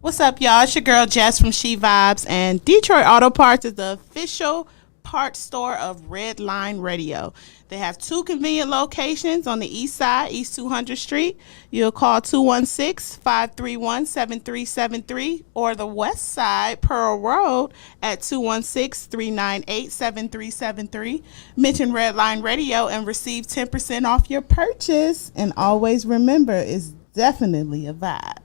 What's up, y'all? It's your girl Jess from She Vibes, and Detroit Auto Parts is the official parts store of Red Line Radio. They have two convenient locations on the east side, East 200th Street. You'll call 216-531-7373, or the west side, Pearl Road, at 216-398-7373. Mention Red Line Radio and receive 10% off your purchase. And always remember, it's definitely a vibe.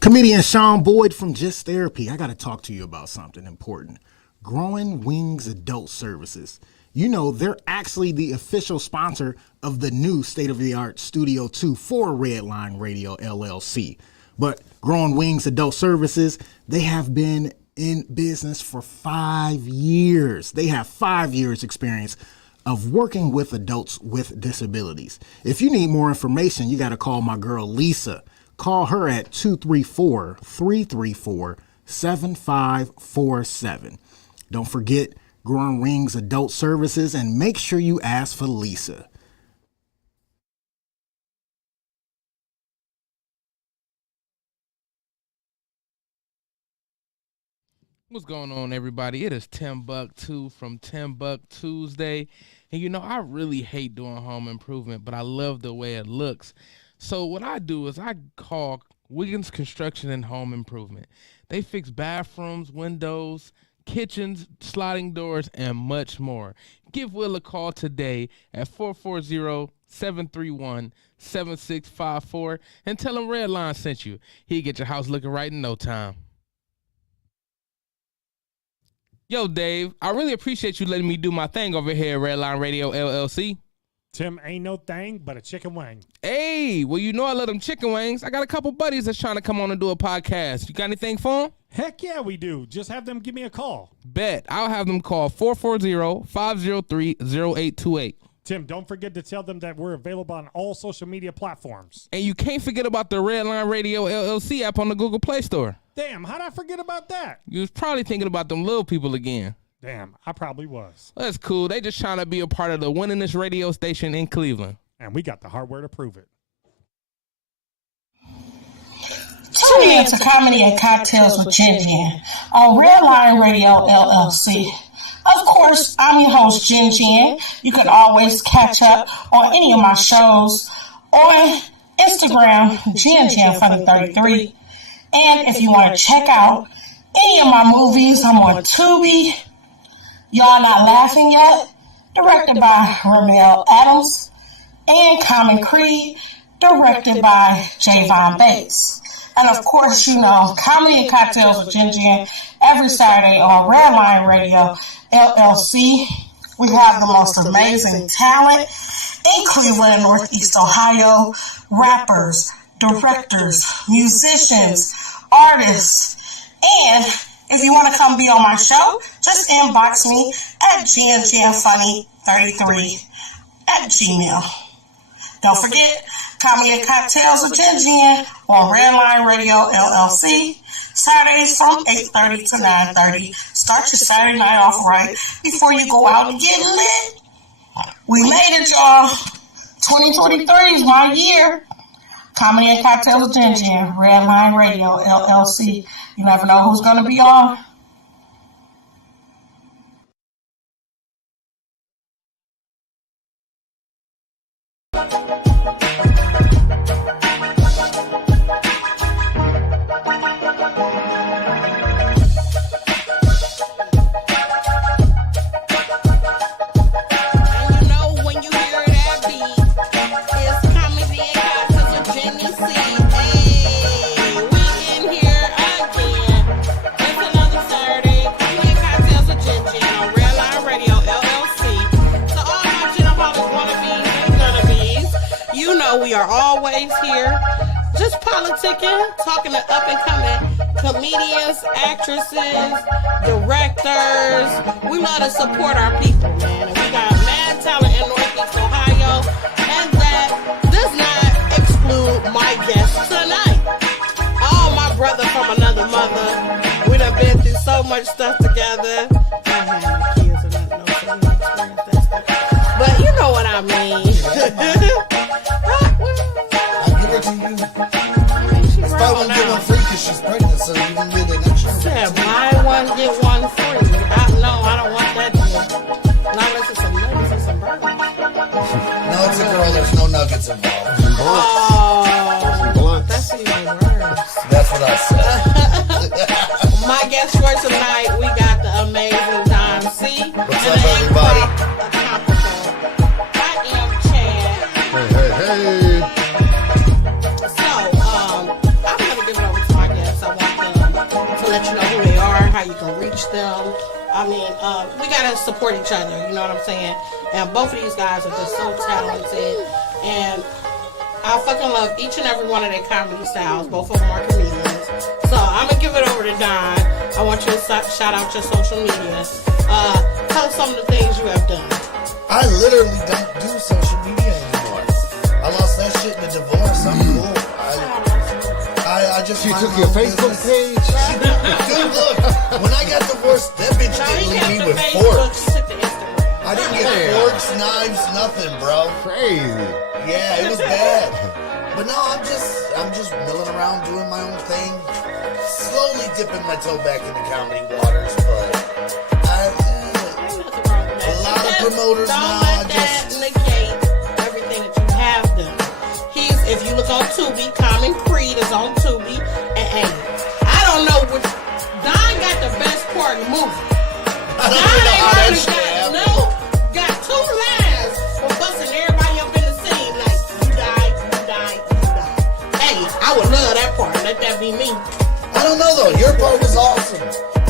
Comedian Sean Boyd from Just Therapy. I got to talk to you about something important. Growing Wings Adult Services. You know, they're actually the official sponsor of the new state-of-the-art Studio 2 for Red Line Radio LLC. But Growing Wings Adult Services, they have been in business for 5 years. They have 5 years experience of working with adults with disabilities. If you need more information, you got to call my girl Lisa. Call her at 234-334-7547. Don't forget Growing Wings Adult Services, and make sure you ask for Lisa. What's going on, everybody? It is Timbuktu from Timbuk Tuesday. And you know, I really hate doing home improvement, but I love the way it looks. So what I do is I call Wiggins Construction and Home Improvement. They fix bathrooms, windows, kitchens, sliding doors, and much more. Give Will a call today at 440-731-7654 and tell him Redline sent you. He'll get your house looking right in no time. Yo, Dave, I really appreciate you letting me do my thing over here at Redline Radio LLC. Tim, ain't no thing but a chicken wing. Hey, well, you know I love them chicken wings. I got a couple buddies that's trying to come on and do a podcast. You got anything for them? Heck yeah, we do. Just have them give me a call. Bet. I'll have them call 440-503-0828. Tim, don't forget to tell them that we're available on all social media platforms. And you can't forget about the Redline Radio LLC app on the Google Play Store. Damn, how'd I forget about that? You was probably thinking about them little people again. Damn, I probably was. That's cool. They just trying to be a part of the winningest radio station in Cleveland. And we got the hardware to prove it. Tune in to Comedy and Cocktails with Jen Jen on Redline Radio LLC. Of course, I'm your host, Jen Jen. You can always catch up on any of my shows on Instagram, Jen Jen Funny 33. And if you want to check out any of my movies, I'm on Tubi. Y'all Not Laughing Yet, directed by Ramel Adams, and Common Creed, directed by Javon Bates. And of course, you know, Comedy and Cocktails with Jen Jen every Saturday on Redline Radio LLC. We have the most amazing talent in Cleveland and Northeast Ohio. Rappers, directors, musicians, artists, and if you want to come be on my show, just inbox me at JenJenFunny33 at Gmail. Don't forget, Comedy and Cocktails with Jen Jen on Redline Radio LLC. Saturdays from 8:30 to 9:30. Start your Saturday night off right before you go out and get lit. We made it, y'all. 2023 is my year. Comedy and Cocktails with Jen Jen, Redline Radio LLC. You never know who's going to be on. We are always here, just politicking, talking to up and coming comedians, actresses, directors. We love to support our people, man. And we got mad talent in Northeast Ohio, and that does not exclude my guest tonight. Oh, my brother from another mother. We done been through so much stuff together. I had no kids or nothing, so we experienced that stuff. But you know what I mean, I'll give it to you. If I won't get one free because she's pregnant, so you can get an extra. Yeah, buy one, get one free. I don't want that deal. Not unless it's some nuggets and some burgers. No, it's a girl. There's no nuggets involved. Oh, that's even worse. That's what I said. My guest for tonight, we got the amazing Don C. What's up, everybody? I am Chad. Hey. So, I'm gonna give it over to my guests. I want them to let you know who they are, how you can reach them. I mean, we gotta support each other. You know what I'm saying? And both of these guys are just so talented, and I fucking love each and every one of their comedy styles. Both of them are comedians. So I'm gonna give it over to Don. I want you to shout out your social media. Tell us some of the things you have done. I literally don't do social media anymore. I lost that shit in a divorce. I'm cool. I just. She mind took my your own Facebook business. page? Dude, look. When I got divorced, that bitch didn't leave me with forks. She took the Instagram. I didn't get forks, knives, nothing, bro. Crazy. Yeah, it was bad. But no, I'm just milling around doing my own thing. Slowly dipping my toe back into comedy waters, but a lot of promoters don't now. let that negate everything that you have done. If you look on Tubi, Common Creed is on Tubi, and I don't know which. Don got the best part in the movie. I don't even know how that shit happened. Got 2 lines for busting everybody up in the scene like, you died. Hey, I would love that part. Let that be me. I don't know though. Your part was awesome.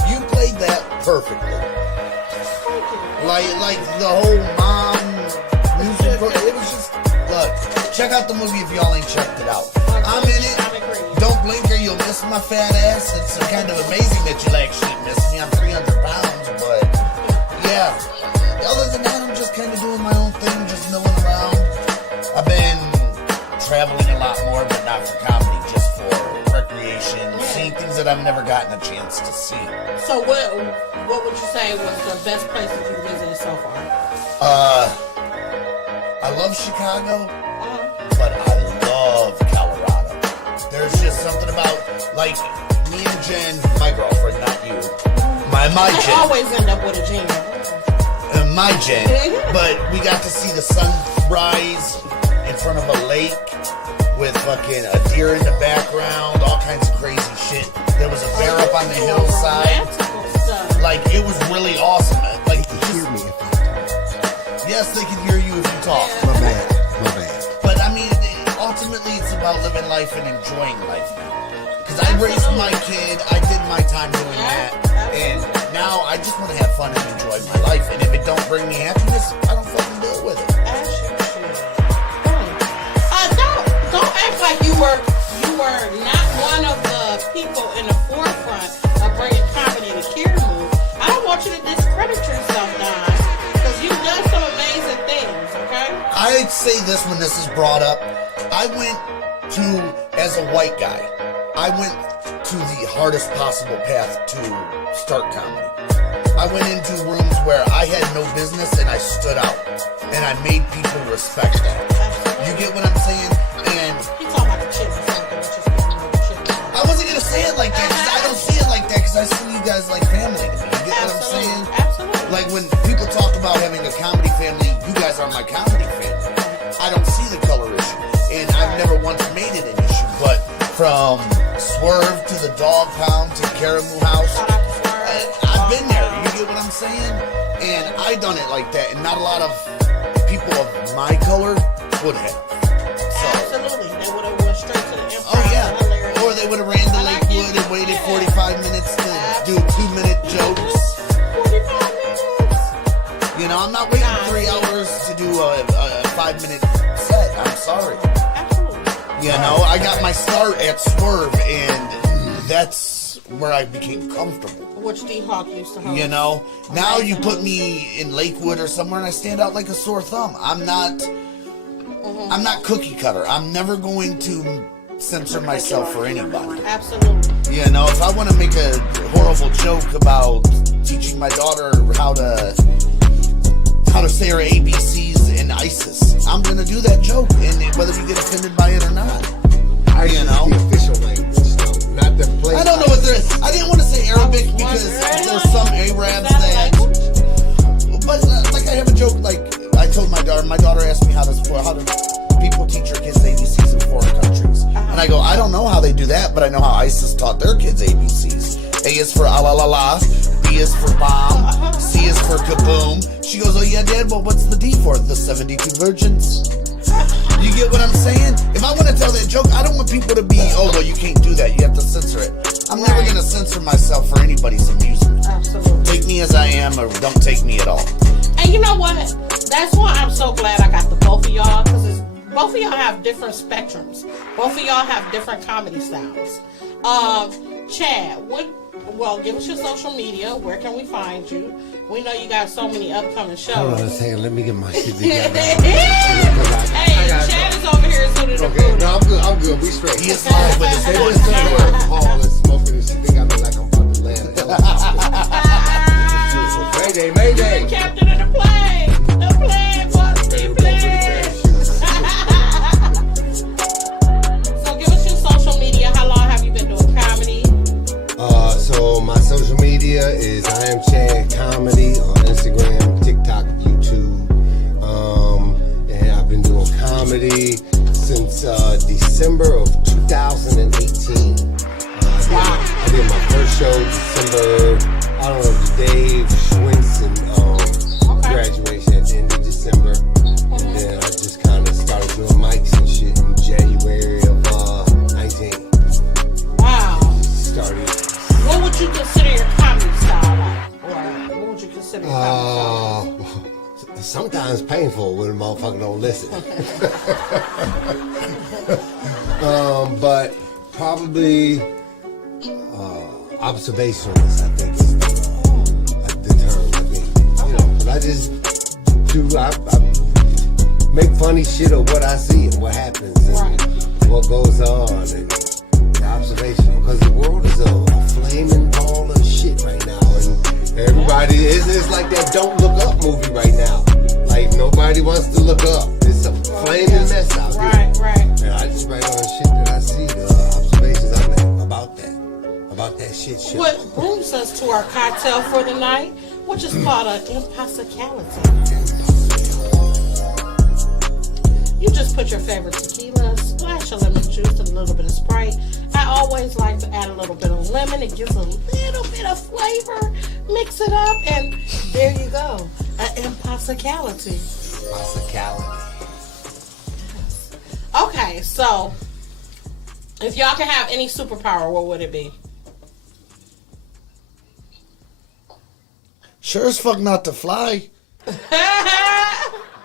You played that perfectly. Thank you. Like the whole mom music. It was just look. Check out the movie if y'all ain't checked it out. I'm in it. Don't blink or you'll miss my fat ass. It's kind of amazing that you'll actually miss me. I'm 300 pounds, but yeah. Other than that, I'm just kind of doing my own thing, just milling around. I've been traveling a lot more, but not for comedy, just for recreation, seeing things that I've never gotten a chance to see. So what would you say was the best place that you visited so far? I love Chicago, but I love Colorado. There's just something about, like, me and Jen, my girlfriend, not you, my I Jen. always end up with a Jen. My Jen, but we got to see the sunrise in front of a lake with fucking a deer in the background, all kinds of crazy shit. There was a bear up on the hillside. Like, it was really awesome. Like, Hear me if I talk. yes, they can hear you if you talk. My bad. But I mean, ultimately, it's about living life and enjoying life now. Because I raised my kid, I did my time doing that, and now I just want to have fun and enjoy my life. And if it don't bring me happiness, I don't fucking deal with it. Don't act like you were not one of the people in the forefront of bringing comedy to Kier Move. I don't want you to discredit yourself, Don, because you've done some amazing things. Okay. I'd say this when this is brought up. I went to, as a white guy, I went to the hardest possible path to start comedy. I went into rooms where I had no business and I stood out. And I made people respect that. You get what I'm saying? And He talking about the chips or something, which is I wasn't going to say it like that because I don't see it like that because I see you guys like family to me. You get what I'm saying? Absolutely. Like when people talk about having a comedy family, you guys are my comedy family. I don't see the color issue. And I've never once made it an issue. But from Swerve to the Dog Pound to Caramoo House, I've been there. You get what I'm saying? And I done it like that. And not a lot of people of my color would have. So, Absolutely. They would have went straight to the improv. oh yeah. Hilarious. Or they would have ran to Lakewood and waited 45 minutes to do 2-minute jokes. 45 minutes. You know, I'm not waiting 3 hours to do a 5-minute set. I'm sorry. Absolutely. You know, I got my start at Swerve, and that's where I became comfortable. Which D-Hawk used to host. You know, now you put me in Lakewood or somewhere, and I stand out like a sore thumb. I'm not cookie cutter. I'm never going to censor myself for anybody. Absolutely. You know, if I want to make a horrible joke about teaching my daughter how to say her ABCs in ice ISIS. I'm gonna do that joke, and whether you get offended by it or not. You know, the official language, though, not the play. I don't know what there is. I didn't want to say Arabic because there's some Arabs that. But like I have a joke. Like I told my daughter. My daughter asked me how do people teach your kids ABCs in foreign countries, and I go, I don't know how they do that, but I know how ISIS taught their kids ABCs. A is for la, B is for bomb, C is for kaboom. She goes, oh yeah, Dad. Well, what's the D for? The 72 virgins. You get what I'm saying? If I want to tell that joke, I don't want people to be, oh, well, you can't do that. You have to censor it. I'm never going to censor myself for anybody's amusement. Absolutely. Take me as I am or don't take me at all. And you know what? That's why I'm so glad I got the both of y'all, because both of y'all have different spectrums. Both of y'all have different comedy styles. Chad, give us your social media. Where can we find you? We know you got so many upcoming shows. Hold on a second. Let me get my shit together. Hey, Chad is over here suited and Okay, booted. no, I'm good. We straight. He is live with his They voice. just think we're Paul and smoking and she think I look like I'm about to land a helicopter. Mayday. Captain of the plane. The plane must be playing. So give us your social media. How long have you been doing comedy? So my social media is IamChad Comedy on Instagram, TikTok, YouTube. And I've been doing comedy since December of 2018. I did my first show December, I don't know, the Dave Schwinson graduation at the end of December. And then I just kind of started doing mics and shit in January of 19. Wow. Started. What would you consider your comedy style like? Or what would you consider your comedy style? Sometimes painful when a motherfucker don't listen. But probably observationalist, I think is the term. I think, but I just I make funny shit of what I see and what happens and what goes on and the observation, because the world is a flaming ball of shit right now, and everybody it's like that Don't Look Up movie right now. Like nobody wants to look up. It's a flaming mess out here. Right. And I just write on shit that I see, the observations I make about that shit. What brings us to our cocktail for the night, which is called an impossibility. You just put your favorite tequila, splash of lemon juice, and a little bit of Sprite. I always like to add a little bit of lemon. It gives a little bit of flavor. Mix it up, and there you go. An impossibility. Okay, so if y'all can have any superpower, what would it be? Sure as fuck not to fly.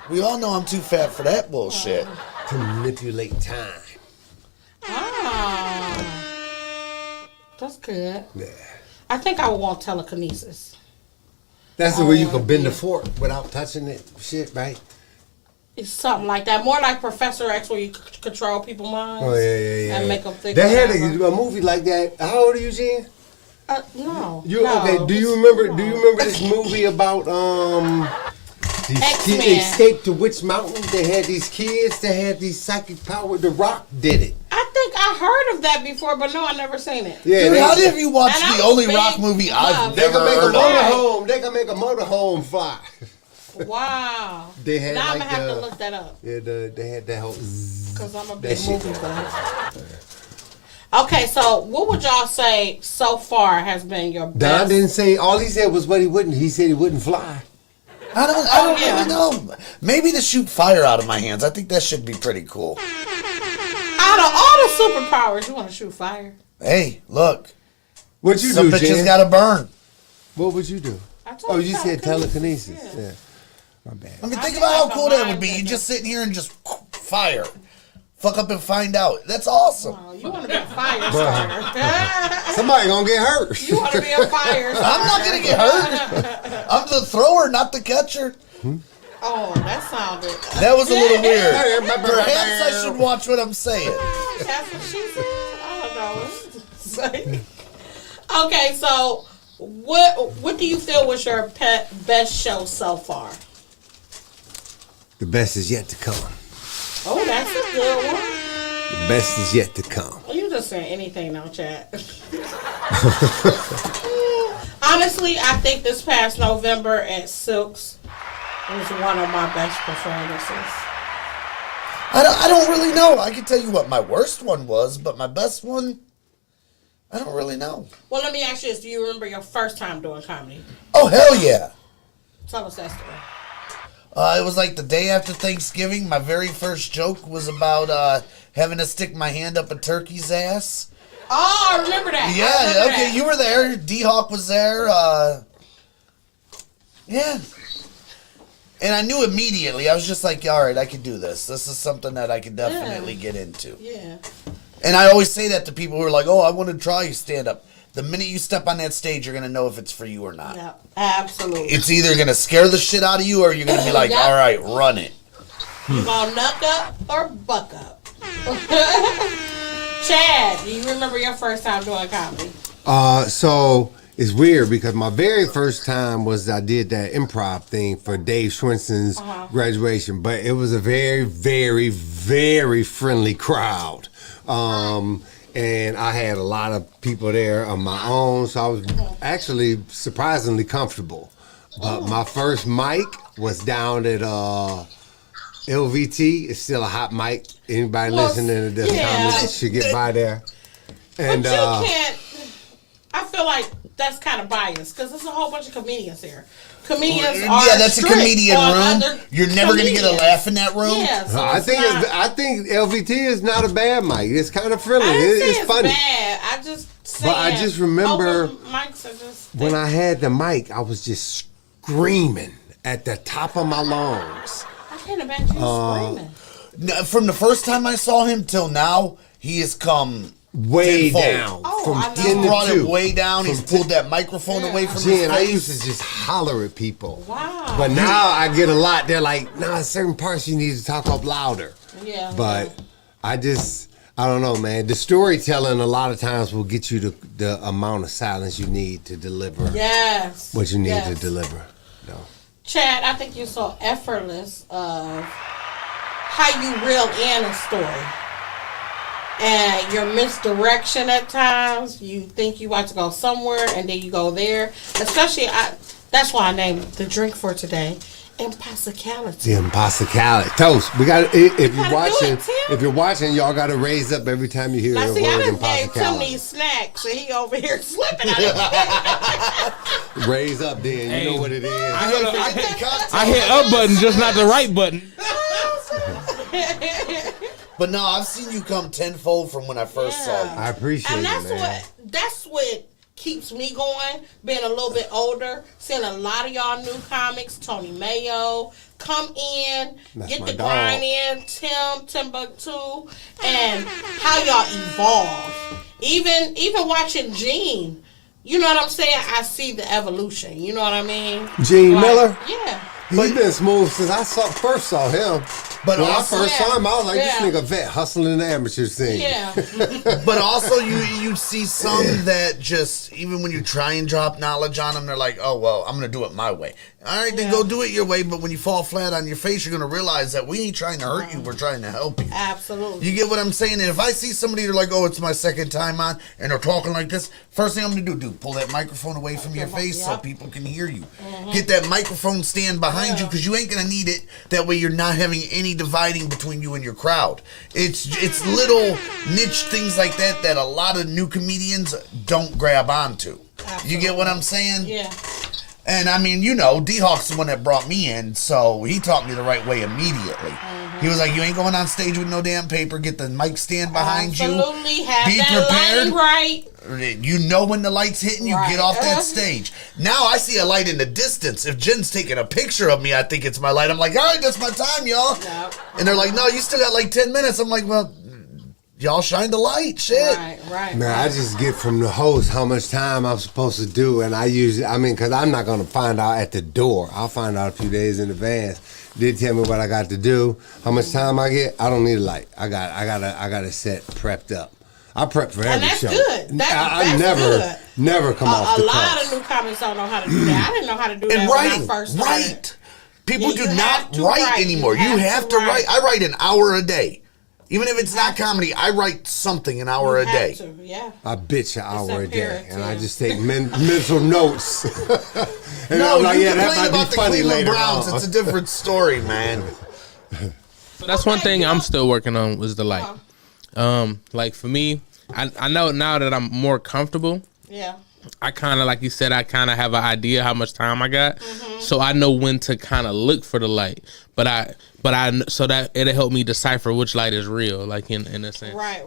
We all know I'm too fat for that bullshit. To manipulate time. Ah, that's good. Yeah. I think I would want telekinesis. That's the way you can bend the fork without touching it. Shit, right? It's something like that. More like Professor X, where you control people's minds. Oh yeah. And make them think. They had whatever. a movie like that. How old are you, Jen? No. Okay. Do you remember this movie about these X-Men. kids escaped to Witch Mountain? They had these kids that had these psychic power. The Rock did it. I think I heard of that before, but no, I never seen it. Yeah. Dude, how did you watch And I'm the a only big rock movie I've They never can make a heard of? motorhome. They can make a motorhome fly. Wow. They had now I'm like gonna have to look that up. Yeah, they had that whole. Because I'm a That big shit. movie buff. Okay, so what would y'all say so far has been your best? Don didn't say. All he said was what he wouldn't. He said he wouldn't fly. I don't really know. Maybe to shoot fire out of my hands. I think that should be pretty cool. Out of all the superpowers, you want to shoot fire? Hey, look. What you Some do, bitches Jen? gotta burn. What would you do? I told Oh, you said telekinesis. Yeah. Yeah. My bad. I mean, I think think about how that's a cool that mind would be. You bender. just sitting here and just fire. Fuck up and find out. That's awesome. Oh, you want to be a fire starter. Somebody gonna get hurt. You want to be a fire starter. I'm not gonna get hurt. I'm the thrower, not the catcher. Oh, that sounded. That was a little weird. Perhaps I should watch what I'm saying. That's what she said. I don't know. Okay, so what do you feel was your best show so far? The best is yet to come. Oh, that's a good one. The best is yet to come. You just saying anything now, Chad. Honestly, I think this past November at Silks was one of my best performances. I don't really know. I can tell you what my worst one was, but my best one, I don't really know. Well, let me ask you this. Do you remember your first time doing comedy? Oh, hell yeah. Tell us that story. It was like the day after Thanksgiving. My very first joke was about having to stick my hand up a turkey's ass. Oh, I remember that. Yeah, okay, you were there. D-Hawk was there. Yeah. And I knew immediately. I was just like, all right, I can do this. This is something that I can definitely get into. Yeah. And I always say that to people who are like, oh, I want to try stand-up. The minute you step on that stage, you're going to know if it's for you or not. Yeah, absolutely. It's either going to scare the shit out of you or you're going to be like, all right, run it. You going to knuck up or buck up? Chad, do you remember your first time doing comedy? So it's weird because my very first time was I did that improv thing for Dave Schwinson's graduation, but it was a very, very, very friendly crowd. And I had a lot of people there of my own, so I was actually surprisingly comfortable. But my first mic was down at LVT. It's still a hot mic. Anybody listening to this comedy should get by there. And but you can't. I feel like that's kind of biased because there's a whole bunch of comedians here. Comedians are that's a comedian room. You're never going to get a laugh in that room. Yeah, so I think LVT is not a bad mic. It's kind of friendly. I didn't say It's funny. Bad. I just But I just remember open mics are just when I had the mic, I was just screaming at the top of my lungs. I can't imagine you screaming. From the first time I saw him till now, he has come way tenfold. down. From I know. 10 He to brought 2. it way down. He's pulled that microphone away from his I face. used to just holler at people. Wow. But now I get a lot. They're like, nah, certain parts you need to talk up louder. Yeah. But I don't know, man. The storytelling a lot of times will get you the amount of silence you need to deliver Yes. what you need to deliver. No. Chad, I think you're so effortless of how you reel in a story. And your misdirection at times, you think you want to go somewhere and then you go there. Especially, that's why I named the drink for today, Impossicality. The impossicality. Toast. We got if you're watching, Tim. y'all got to raise up every time you hear Now, the see, I word just gave Tim impossicality. these snacks and he over here slipping on it. Raise up, then. You know what it is. I hit up button, just not the right button. But no, I've seen you come tenfold from when I first saw you. I appreciate And it, man. that's what keeps me going, being a little bit older, seeing a lot of y'all new comics, Tony Mayo, come in, That's get my the dog. grind in, Timbuktu, and how y'all evolve. Even watching Gene, you know what I'm saying? I see the evolution. You know what I mean? Gene Like, Miller? Yeah. He's been smooth since I first saw him. But when also- I first saw him, I was like, Yeah. this nigga vet hustling the amateur scene. Yeah. But also, you see some that just, even when you try and drop knowledge on them, they're like, oh, well, I'm going to do it my way. All right, then go do it your way. But when you fall flat on your face, you're going to realize that we ain't trying to hurt you. We're trying to help you. Absolutely. You get what I'm saying? And if I see somebody, they're like, oh, it's my second time on, and they're talking like this, first thing I'm going to do, pull that microphone away from your face so people can hear you. Get that microphone stand behind you, because you ain't going to need it. That way you're not having any dividing between you and your crowd. It's little niche things like that a lot of new comedians don't grab onto. Absolutely. You get what I'm saying? Yeah. And I mean, you know, D-Hawk's the one that brought me in, so he taught me the right way immediately. He was like, you ain't going on stage with no damn paper. Get the mic stand behind you. Absolutely. Have Be that prepared. lighting right. You know when the light's hitting, you Right. get off that stage. Now I see a light in the distance. If Jen's taking a picture of me, I think it's my light. I'm like, all right, that's my time, y'all. Yep. And they're like, no, you still got like 10 minutes. I'm like, well, y'all shine the light. Shit. Right. Man, I just get from the host how much time I'm supposed to do, and because I'm not going to find out at the door. I'll find out a few days in advance. They tell me what I got to do, how much time I get. I don't need a light. I got a set prepped up. I prep for every that's show. good. That's good. never come off A the lot cuff. of new comics don't know how to do that. I didn't know how to do that And when I writing. first started. Right. People Yeah, do you not have to write write. anymore. You have to write. I write an hour a day. Even if it's not comedy, I write something an hour a You day. have to, yeah. I bitch an hour a day, and I imperative. just take mental notes. And No, I'm like, you yeah, that complain might about be the funny Cleveland later Browns. on. It's a different story, man. So that's one thing I'm still working on was the light. Like for me, I know now that I'm more comfortable. Yeah. I kind of, like you said, I kind of have an idea how much time I got, so I know when to kind of look for the light. But I so that it'll help me decipher which light is real, like in a sense. Right.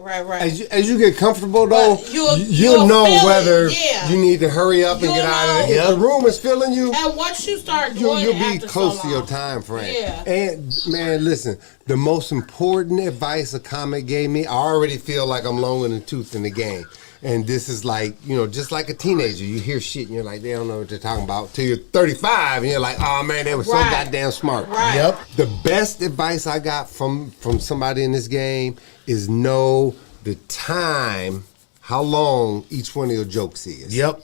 As you get comfortable though, But you'll you'll know feel it, whether yeah. you need to hurry up and You'll get out of know. it. If the room is filling you, And once you start doing you'll it be after close so to your long, time frame. Yeah. And man, listen, the most important advice a comic gave me, I already feel like I'm long in the tooth in the game. And this is like, just like a teenager. You hear shit and you're like, they don't know what they're talking about. Till you're 35 and you're like, oh man, they were so Right. goddamn smart. Right. Yep. The best advice I got from somebody in this game is know the time, how long each one of your jokes is. Yep.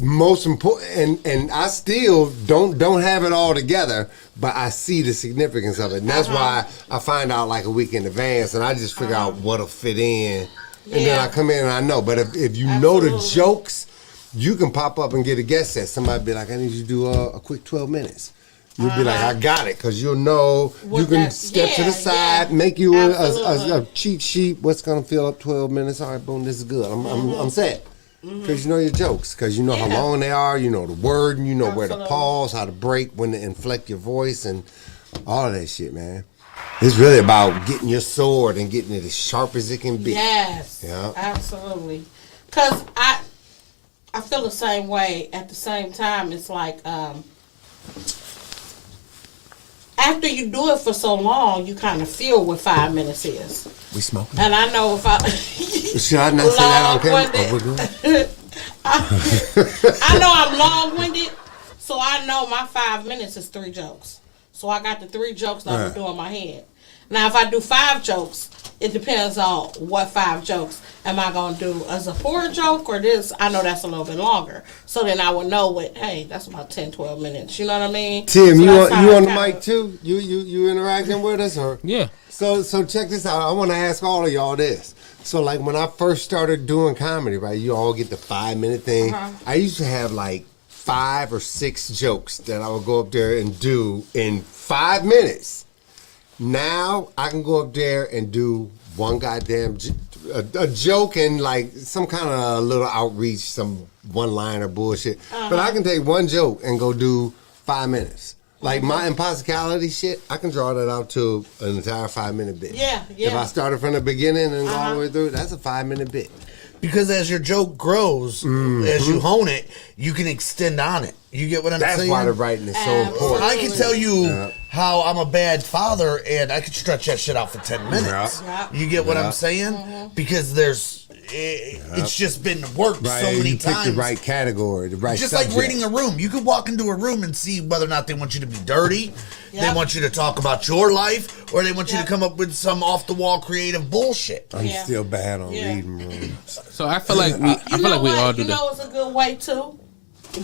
Most important, and I still don't have it all together, but I see the significance of it, and that's why I find out like a week in advance, and I just figure out what'll fit in, and then Yeah. I come in and I know. But if you know the Absolutely. jokes, you can pop up and get a guest set. Somebody be like, I need you to do a quick 12 minutes. You'll be like, I got it, because you'll know What you can that- step to yeah, the side, yeah. make you a Absolutely. cheat sheet. What's gonna fill up 12 minutes? All right, boom, this is good. I'm set. Because you know your jokes, because you know how Yeah. long they are, you know the word, and you know where to Absolutely. pause, how to break, when to inflect your voice, and all of that shit, man. It's really about getting your sword and getting it as sharp as it can be. Yes. Yeah. Absolutely. Cause I feel the same way. At the same time, it's like after you do it for so long, you kind of feel what 5 minutes is. We smoking. And I know if I Should I not say that on camera? Long-winded. Oh, we're good. I know I'm long-winded, so I know my 5 minutes is 3 jokes. So I got the 3 jokes that I'm Right. doing in my head. Now, if I do 5 jokes, it depends on what 5 jokes am I going to do as a 4 joke or this. I know that's a little bit longer. So then I would know what, hey, that's about 10, 12 minutes. You know what I mean? Tim, So you that's on how you I on the kinda- mic too? You interacting with us or? Yeah. So check this out. I want to ask all of y'all this. So like when I first started doing comedy, right? You all get the 5-minute thing. I used to have like 5 or 6 jokes that I would go up there and do in 5 minutes. Now I can go up there and do one goddamn a joke and like some kind of little outreach, some one-liner bullshit. But I can take one joke and go do 5 minutes. Like my impossibility shit, I can draw that out to an entire 5-minute bit. Yeah. If I started from the beginning and go all the way through, that's a 5-minute bit. Because as your joke grows, as you hone it, you can extend on it. You get what I'm That's saying? why the writing is so important. I can tell you how I'm a bad father, and I could stretch that shit out for 10 minutes. Yeah. You get what I'm saying? Because it's just been worked Right, so many you pick times. the right category, the right Just subject. like reading a room. You could walk into a room and see whether or not they want you to be dirty, they Yep. want you to talk about your life, or they want you to Yep. come up with some off-the-wall creative bullshit. I'm Yeah. still bad on Yeah. reading rooms. So I feel like we all do You that. know it's a good way too?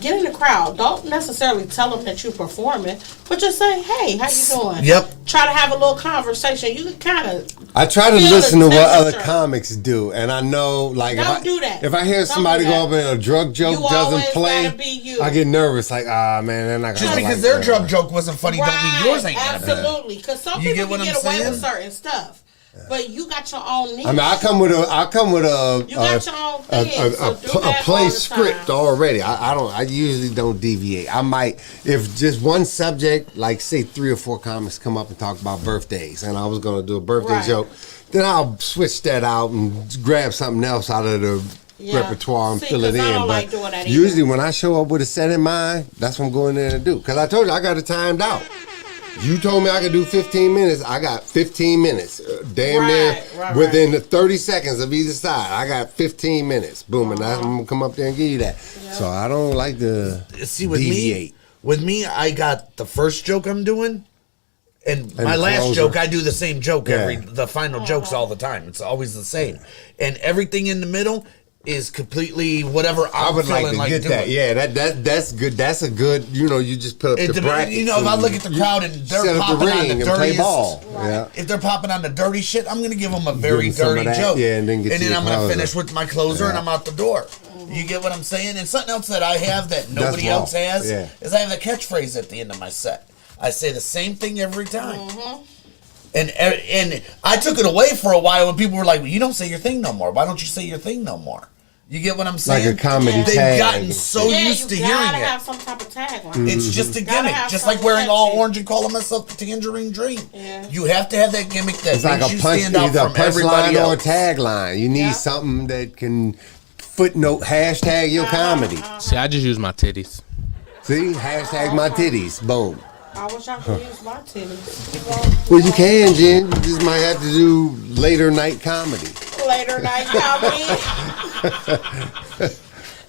Get in the crowd. Don't necessarily tell them that you're performing, but just say, hey, how you doing? Yep. Try to have a little conversation. You can kind of... I try to Feel the listen to what other temperature. comics do, and I know, like, Don't do that. if I hear Don't somebody do go that. up and a drug joke You doesn't always play, gotta be you. I get nervous. Like, man, they're not Just gonna because like their that. drug joke wasn't funny don't mean yours ain't gonna be. Absolutely. Because some You people get what can I'm get away saying? with certain stuff. But you got your own niche. I mean, I come with a You got your own thing, so do that play all the script time. already. I usually don't deviate. I might, if just one subject, like say 3 or 4 comics come up and talk about birthdays, and I was gonna do a birthday Right. joke, then I'll switch that out and grab something else out of the Yeah. repertoire and See, fill it 'cause I in. don't But like doing that either. usually when I show up with a set in mind, that's what I'm going there to do. Because I told you I got it timed out. You told me I could do 15 minutes. I got 15 minutes. Damn near Right, within the 30 seconds of either side. I got 15 minutes. Boom, and I'm going to come up there and give you that. So I don't like to See, with deviate. me, I got the first joke I'm doing, and my the last closer. joke, I do the same joke Yeah. the final jokes all the time. It's always the same. And everything in the middle, is completely whatever I I'm would like feeling to like get doing. that. Yeah, that's good. That's a good. You just put up It the depends. brackets. If I look at the crowd and they're set up the popping on ring the and play dirtiest, ball. Yeah. if they're popping on the dirty shit, I'm gonna give them a very them some of dirty that, joke. yeah, and then get to your I'm gonna closer. finish with my closer and I'm out the door. You get what I'm saying? And something else that I have that nobody else has is I have a catchphrase at the end of my set. I say the same thing every time. And I took it away for a while when people were like, well, you don't say your thing no more. Why don't you say your thing no more? You get what I'm saying? Like a comedy They've tag. gotten so used to you hearing gotta it. have some type of tagline. It's just a Gotta gimmick, have just like something wearing all catchy. orange and calling myself the Tangerine Dream. Yeah. You have to have that gimmick that It's like makes a you punch, stand out either a from everybody punchline or a else. tagline. You need something that can footnote hashtag your comedy. See, I just use my titties. See, hashtag my titties. Boom. I wish I could use my titties. Well, you can, Jen. You just might have to do later night comedy. Later night comedy.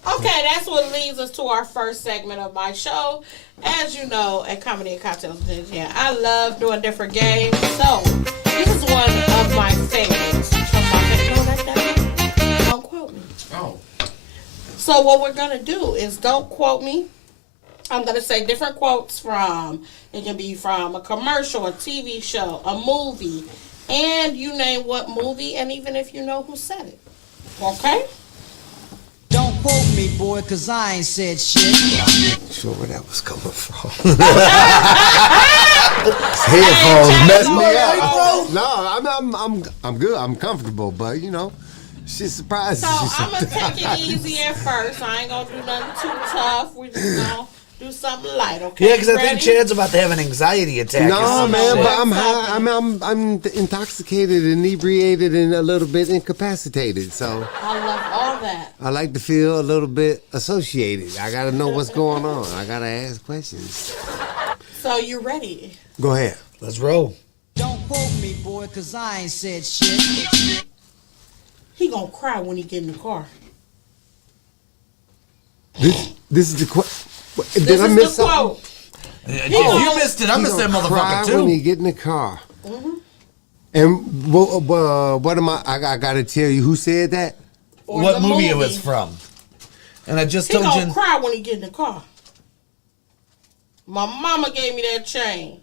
Okay, that's what leads us to our first segment of my show. As you know, at Comedy and Cocktails, I love doing different games. So, this is one of my favorites. Don't quote me. Oh. So, what we're going to do is don't quote me. I'm going to say different quotes from, it can be from a commercial, a TV show, a movie, and you name what movie, and even if you know who said it. Okay? Don't quote me, boy, cause I ain't said shit. Sure where that was coming from. Headphones messed me up. No, I'm good. I'm comfortable, but she surprises So you I'm gonna sometimes. take it easy at first. I ain't gonna do nothing too tough. We just gonna do something light, okay? Yeah, because I think Ready? Chad's about to have an anxiety attack. or No, some man, shit. but I'm high. I'm intoxicated, inebriated, and a little bit incapacitated. So I love all that. I like to feel a little bit associated. I gotta know what's going on. I gotta ask questions. So you ready? Go ahead. Let's roll. Don't quote me, boy, cause I ain't said shit. He gonna cry when he get in the car. This is the quote. Did This I is miss the something? quote. If gonna- you missed it, I He missed that gonna cry motherfucker when he too. get in the car. And what am I gotta tell you who said that? Or What the movie it was from? And I just He told gonna you. cry when he get in the car. My mama gave me that chain.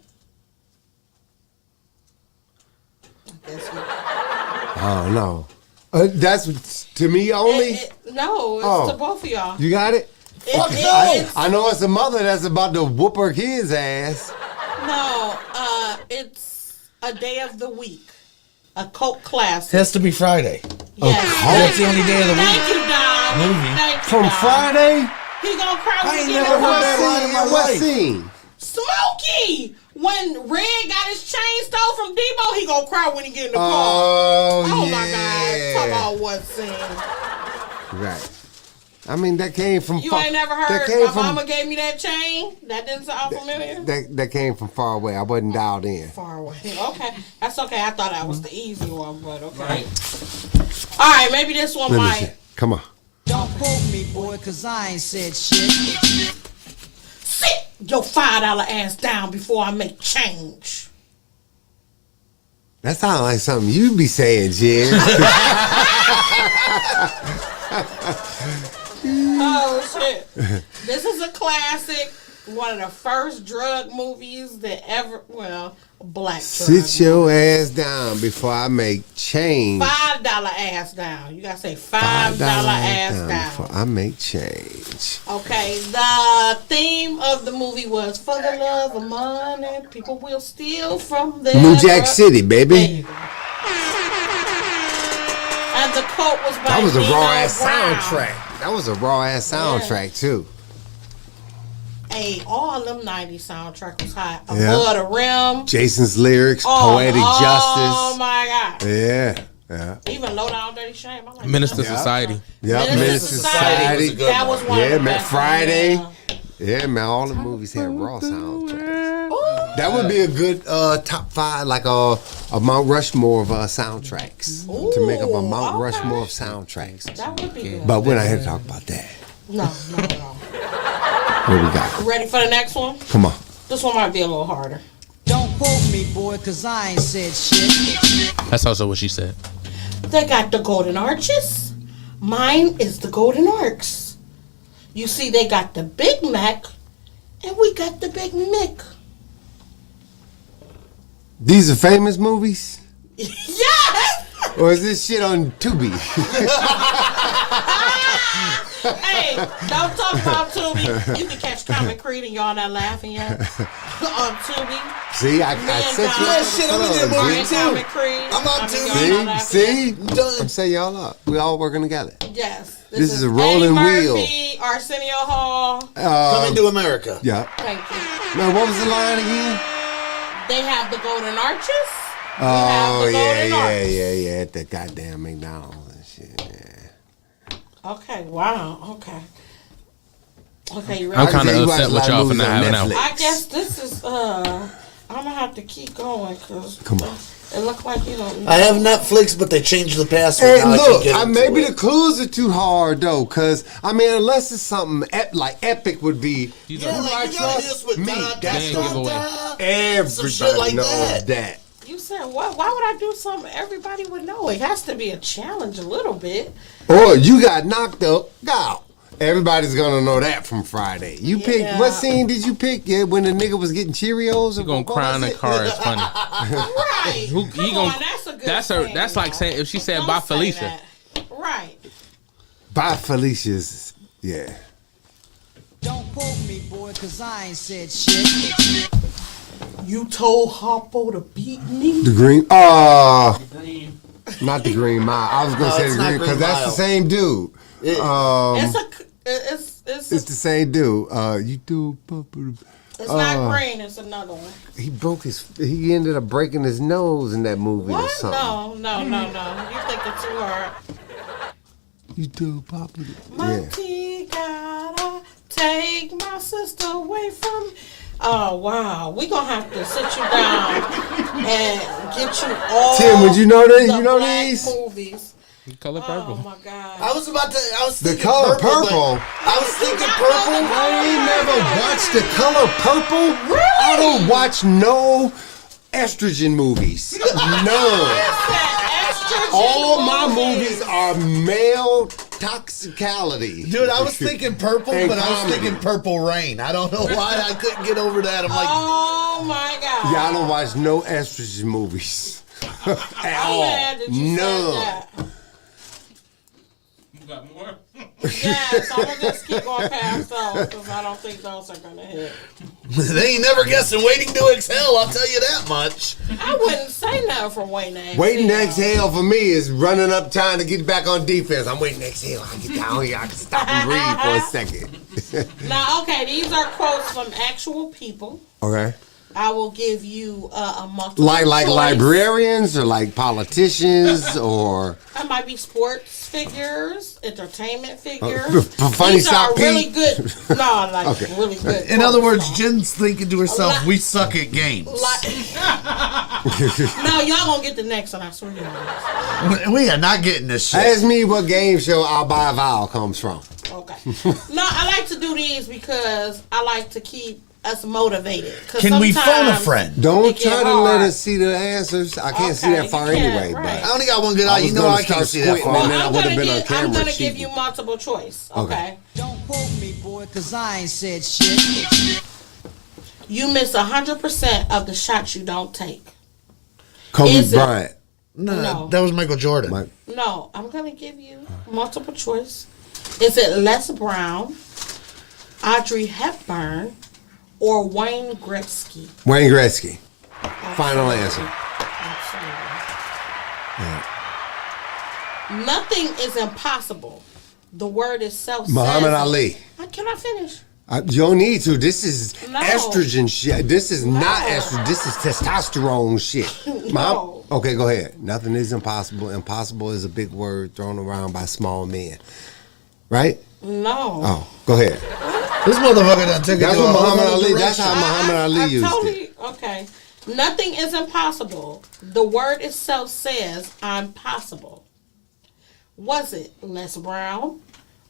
That's it. Oh no. That's to me only. No, it's Oh. to both of y'all. You got it? It's- I know it's a mother that's about to whoop her kid's ass. No, it's a day of the week. A cult classic. It has to be Friday. Yes. That's the only day of the week. Thank you, Don. Movie. Thank you, From Don. Friday? He gonna cry I when ain't he get never in the heard car. that line in my What life. scene? Smokey! When Red got his chain stole from Debo, he gonna cry when he get in the car. Oh, Oh yeah. my God. Talk about what scene. Right. I mean, that came from You far. ain't never that heard came my from, mama gave me that chain? That didn't sound familiar? That came from far away. I wasn't dialed in. Far away. Okay. That's okay. I thought that was the easy one, but okay. All right, maybe this one Let me might. see. Come on. Don't quote me, boy, cause I ain't said shit. Sit your $5 ass down before I make change. That sounds like something you'd be saying, Jen. Oh shit! This is a classic. One of the first drug movies that ever. Well, black drug. Sit your ass down before I make change. $5 ass down. You gotta say $5 ass down. before I make change. Okay. The theme of the movie was for the love of money, people will steal from their. New Jack City, There baby. you go. And the quote was by That was a Nino raw ass Brown. soundtrack. That was a raw ass soundtrack too. Hey, all them 90s soundtrack was hot. Yeah. Above the Rim. Jason's lyrics, Oh, poetic oh justice. my God. Yeah. Even Low Down Dirty Shame. I like Minister that. Society. Yep, Minister Minister Society Society. was a good That was one Yeah, of the man, best. Friday. Yeah. Yeah, man, all the movies had raw soundtracks. Ooh. That would be a good top 5, like a Mount Rushmore of soundtracks. To make up a Mount Ooh, Rushmore of okay. soundtracks. That would be good. But we're not here to talk about that. No. What we got? Ready for the next one? Come on. This one might be a little harder. Don't quote me, boy, cause I ain't said shit. That's also what she said. They got the golden arches, Mine is the Golden Arcs. You see, they got the Big Mac, and we got the Big Mick. These are famous movies? Yes! Or is this shit on Tubi? Hey, don't talk about Tubi. You can catch Common Creed and y'all not laughing yet. On Tubi. See, I set you Yeah, shit, I'm in there, boy, too. Common Creed. I'm on Tubi. See? Done. I'm setting y'all up. We all working together. Yes. This is a rolling Eddie wheel. Murphy, Arsenio Hall. Coming to America. Yeah. Thank you. Man, what was the line again? They have the Golden Arches. We Oh, have the Golden Arches. yeah. At the goddamn McDonald's and shit. Yeah. Okay, wow. Okay, you I'm ready? kind You of watch upset a with lot of y'all for movies not on having that. Netflix. I guess this is, I'm going to have to keep going because Come on. it looked like you don't know. I have Netflix, but they changed the password. Hey, now look, I can get into maybe it. the clues are too hard though, cause I mean, unless it's something like epic would be. These Yeah, are- like you got this with me. da, That's the giveaway. Everybody Some shit like knows that. You said, what? Why would I do something everybody would know? It has to be a challenge a little bit. Or you got knocked up, out. Everybody's gonna know that from Friday. You picked what scene did you pick? Yeah, when the nigga was getting Cheerios. He gonna cry in the car. It's funny. Right. Who- Come he gonna- on, that's a good That's her. thing, That's like though. saying if she said Don't bye say Felicia. that. Right. By Felicia's, yeah. Don't quote me, boy, cause I ain't said shit. You told Harpo to beat me? The green. Not the Green Mile. I was gonna No, say it's the not Green because Green that's Mile. the same dude. It's It's the same dude. You do. It's not green. It's another one. He broke his. He ended up breaking his nose in that movie or What? something. No. You thinking too hard. You do, Papa. Yeah. Monkey gotta take my sister away from. Oh wow, we gonna have to sit you down and get you all. Tim, would you know that? the You know black these? movies. Color Oh purple. my god. I was The thinking color purple. purple. but I was thinking purple. I ain't never watched The Color Purple. Really? I don't watch no estrogen movies. None. All my movies are male toxicality. Dude, I was thinking purple, And but I was comedy. thinking Purple Rain. I don't know why I couldn't get over that. I'm like, Oh my god. Yeah, I don't watch no estrogen movies at I'm all. mad that you said None. that. You got more? Yes, I'm gonna just keep going past those because I don't think those are gonna hit. they ain't never guessing Waiting to Exhale, I'll tell you that much. I wouldn't say no for Waiting to Exhale. Waiting to exhale for me is running up time to get back on defense. I'm waiting to exhale. I get down here. I can stop and breathe for a second. Now, okay, these are quotes from actual people. Okay. I will give you a multiple Like choice. librarians or like politicians or It might be sports figures, entertainment figures. Funny These Stop are really Pete? good. No, like Okay. really good. In other quotes. words, Jen's thinking to herself, Like- we suck at games. No, y'all gonna get the next one. I swear you will. We are not getting this shit. ask me what game show I'll buy a vowel comes from. Okay. No, I like to do these because I like to keep us motivated. 'Cause Can we phone a sometimes friend? Don't it get try to let hard. us see the answers. I can't see Okay, that far you can't, anyway. right. I only got one good I eye. was You know gonna I can't start see that squinting far. and then I I'm would've gonna been on I'm camera gonna give cheating. you multiple choice. Okay. Okay. Don't quote me, boy, cause I ain't said shit. You miss 100% of the shots you don't take. Kobe Is it- Bryant. No. That was Michael Jordan. Mike. No, I'm gonna give you multiple choice. Is it Les Brown, Audrey Hepburn, or Wayne Gretzky? Wayne Gretzky. Final answer. Nothing is impossible. The word itself Muhammad says Ali. Can I finish? You don't need to. This is No. estrogen shit. This is not No. estrogen. This is testosterone shit. No. Okay, go ahead. Nothing is impossible. Impossible is a big word thrown around by small men. Right? No. Oh, go ahead. This motherfucker done took it That's to a what whole Muhammad nother Ali. That's direction. how Muhammad Ali used it. Okay. Nothing is impossible. The word itself says I'm possible. Was it Les Brown,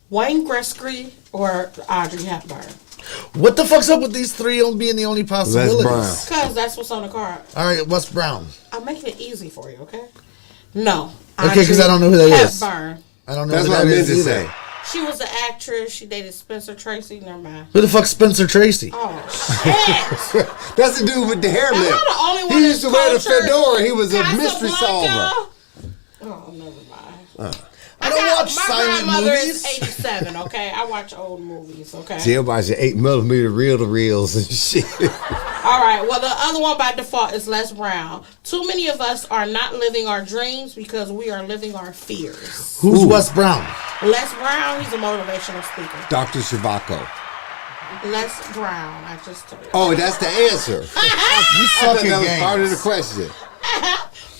Wayne Gretzky, or Audrey Hepburn? What the fuck's up with these three being the only possibilities? Brown. Because that's what's on the card. All right, what's Brown? I'm making it easy for you, okay? No. Okay, 'cause I don't know who that is. Hepburn. I don't know That's who what I that meant is to either. say. She was an actress. She dated Spencer Tracy. Never mind. Who the fuck Spencer Tracy? Oh my. Who the fuck Spencer Tracy? Oh shit. That's the dude with the hair Am lip. I the only one He used to that's wear the cultured? fedora. He was a mystery Casablanca? solver. Oh, never mind. I don't watch My silent grandmother movies. is 87, okay? I watch old movies, okay? See, everybody's 8mm reel-to-reels and shit. All right, well, the other one by default is Les Brown. Too many of us are not living our dreams because we are living our fears. Who's Wes Brown? Les Brown, he's a motivational speaker. Dr. Shavako. Les Brown, I just told you. Oh, that's the answer. You I suck thought that was at part of the games. question.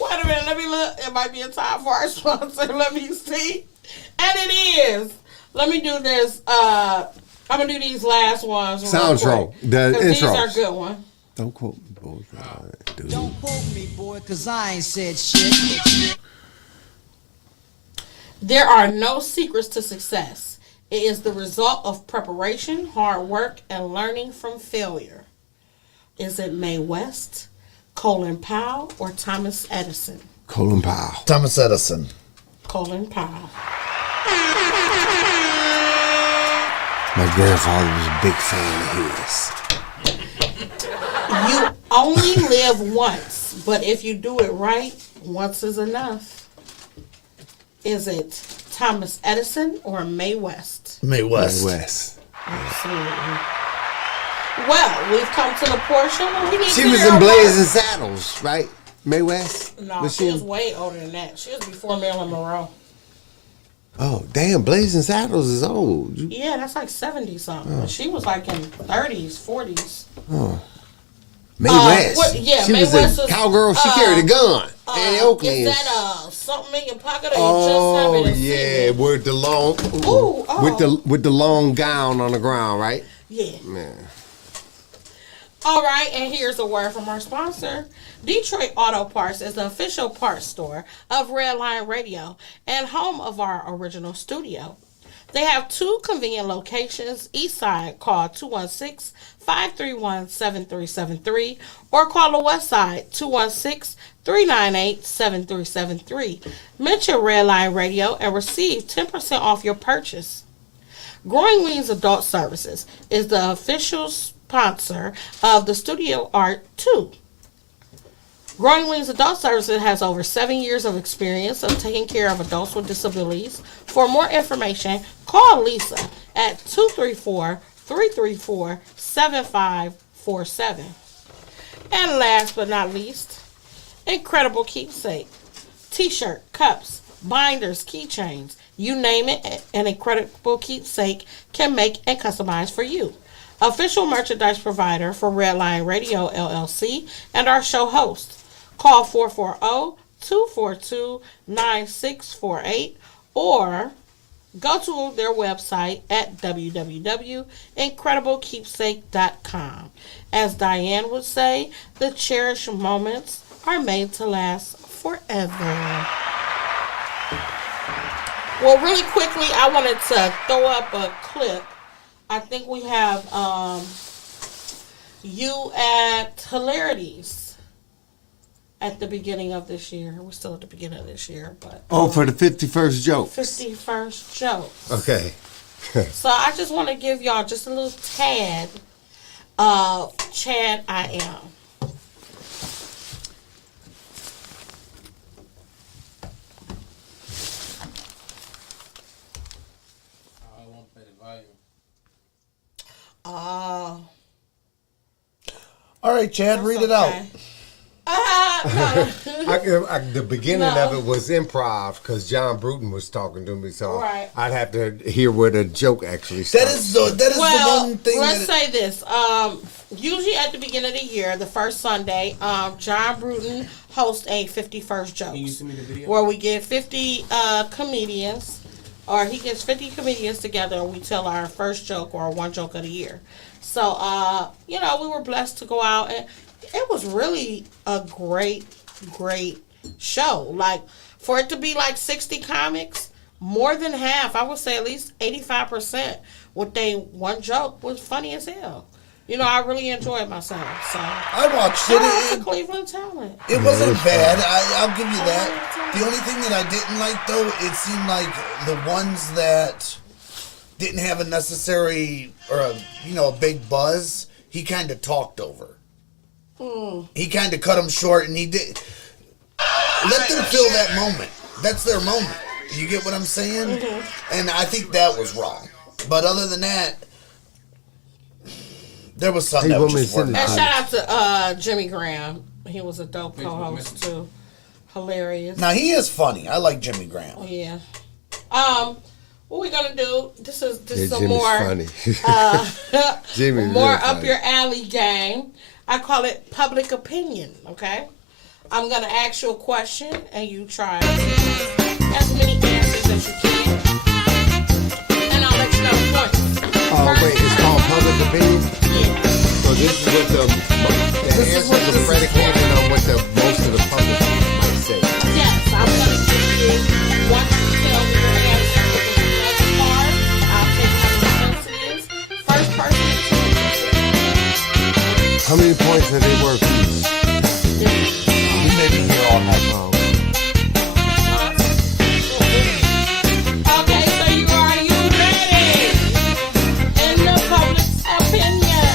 Wait a minute, let me look. It might be a time for our sponsor. Let me see. And it is. Let me do this. I'm going to do these last ones. Soundtrack. The intros. These are good ones. Don't quote me, boy. Dude. Don't quote me, boy, cause I ain't said shit. There are no secrets to success. It is the result of preparation, hard work, and learning from failure. Is it Mae West, Colin Powell, or Thomas Edison? Colin Powell. Thomas Edison. Colin Powell. My grandfather was a big fan of his. You only live once, but if you do it right, once is enough. Is it Thomas Edison or Mae West? Mae West. West. Absolutely. Well, we've come to the portion where we need She to was hear in our Blazing words. Saddles, right? Mae West? No, she was way older than that. She was before Marilyn Monroe. Oh, damn, Blazing Saddles is old. Yeah, that's like 70 something. She was like in 30s, 40s. Mae West. Yeah, she Mae was West a was, cowgirl. She carried a gun. Annie Oakley. Is and that something in your pocket or Oh you just have it in yeah, secret? with the long, Ooh, oh. with the long gown on the ground, right? Yeah. Man. All right, and here's a word from our sponsor. Detroit Auto Parts is the official parts store of Redline Radio and home of our original studio. They have 2 convenient locations east side. Call 216-531-7373 or call the west side 216-398-7373. Mention Redline Radio and receive 10% off your purchase. Growing Wings Adult Services is the official sponsor of the Studio Art 2. Growing Wings Adult Services has over 7 years of experience of taking care of adults with disabilities. For more information, call Lisa at 234-334-7547. And last but not least, Incredible Keepsake. T-shirt, cups, binders, keychains, you name it, an Incredible Keepsake can make and customize for you. Official merchandise provider for Redline Radio LLC and our show host. Call 440-242-9648 or go to their website at www.incrediblekeepsake.com. As Diane would say, the cherished moments are made to last forever. Well, really quickly, I wanted to throw up a clip. I think we have you at Hilarities at the beginning of this year. We're still at the beginning of this year, but Oh, for the 51st joke. 51st joke. Okay. So I just want to give y'all just a little tad of Chad I Am. All right, Chad, read it out. No. The beginning No. of it was improv because John Bruton was talking to me, so Right. I'd have to hear where the joke actually That starts. is the Well, one thing. let's that say this. Usually at the beginning of the year, the first Sunday, John Bruton hosts a 51st Jokes. Can you send me the video? Where we get 50 comedians, or he gets 50 comedians together and we tell our first joke or one joke of the year. So, we were blessed to go out, and it was really a great show. Like, for it to be like 60 comics, more than half, I would say at least 85%, with they one joke was funny as hell. I really enjoyed myself. So I watched shout out it. to Cleveland Talent. It wasn't bad. I'll give you that. The only thing that I didn't like, though, it seemed like the ones that didn't have a necessary or a big buzz, he kind of talked over. He kind of cut them short, and he did. Let them feel that moment. That's their moment. You get what I'm saying? And I think that was wrong. But other than that, there was something that was just working. And shout out to Jimmy Graham. He was a dope co-host too. Hilarious. Now he is funny. I like Jimmy Graham. Yeah. What we gonna do? This is some Jimmy's more funny. Jimmy's more real up funny. your alley game. I call it public opinion. Okay. I'm gonna ask you a question, and you try as many answers as you can, and I'll let you know the points. Oh wait, it's called public opinion. Yeah. So this is what the answers are predicated on what the most of the public might say. Yes, I'm going to give you once you tell me your answer with the next card. I'll take how many points it is. First person to How many points are they worth each? We may be here all night. Okay, so are you ready? In the public's opinion.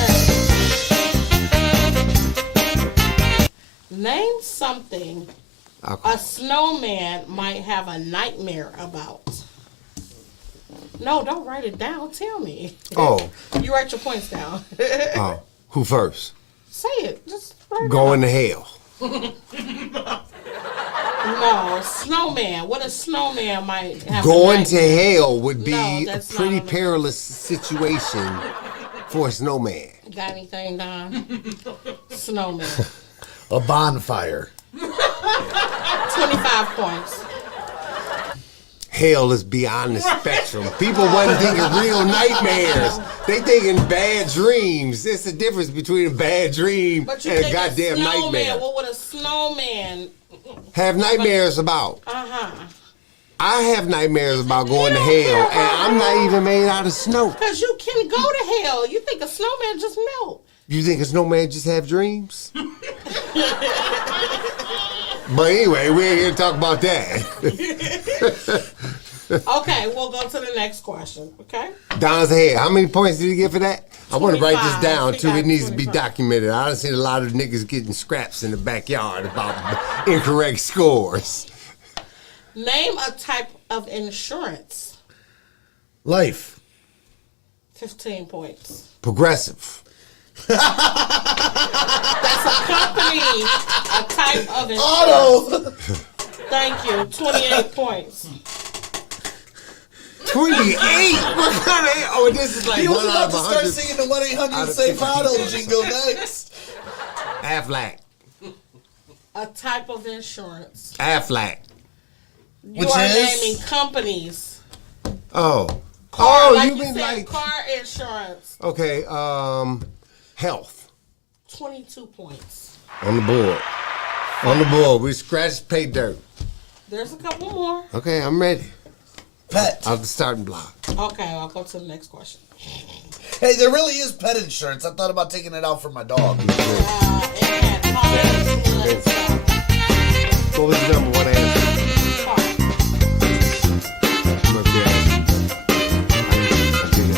Name something a snowman might have a nightmare about. No, don't write it down. Tell me. Oh. You write your points down. Oh. Who first? Say it. Just write it Going down. to hell. No, snowman. What a snowman might have. Going a to nightmare. hell would be No, a that's pretty not a- perilous situation for a snowman. Got anything, Don? Snowman. A bonfire. 25 points. Hell is beyond the spectrum. People wasn't thinking real nightmares. They thinking bad dreams. It's the difference between a bad dream But you and a think goddamn snowman, nightmare. what would a snowman? Have nightmares about. Uh-huh. I have nightmares about going to hell, and I'm not even made out of snow. Because you can go to hell. You think a snowman just melt. You think a snowman just have dreams? But anyway, we ain't here to talk about that. Okay, we'll go to the next question, okay? Don's ahead. How many points did he get for that? I want to write this 25. down, He too. got It needs to be 25. documented. I done seen a lot of niggas getting scraps in the backyard about incorrect scores. Name a type of insurance. Life. 15 points. Progressive. That's a company. A type of insurance. Auto. Thank you. 28 points. 28? What kind of... Oh, this is like He was 1 out about of to start 100. singing the 1-800 out of Safe 50. Auto jingle next. Aflac. A type of insurance. Aflac. You Which are is? naming companies. Oh. Car, Oh, like you mean said, like... car insurance. Okay, health. 22 points. On the board. On the board. We scratch pay dirt. There's a couple more. Okay, I'm ready. Pet. Off the starting block. Okay, I'll go to the next question. Hey, there really is pet insurance. I thought about taking it out for my dog. It had car insurance. What was the number one answer?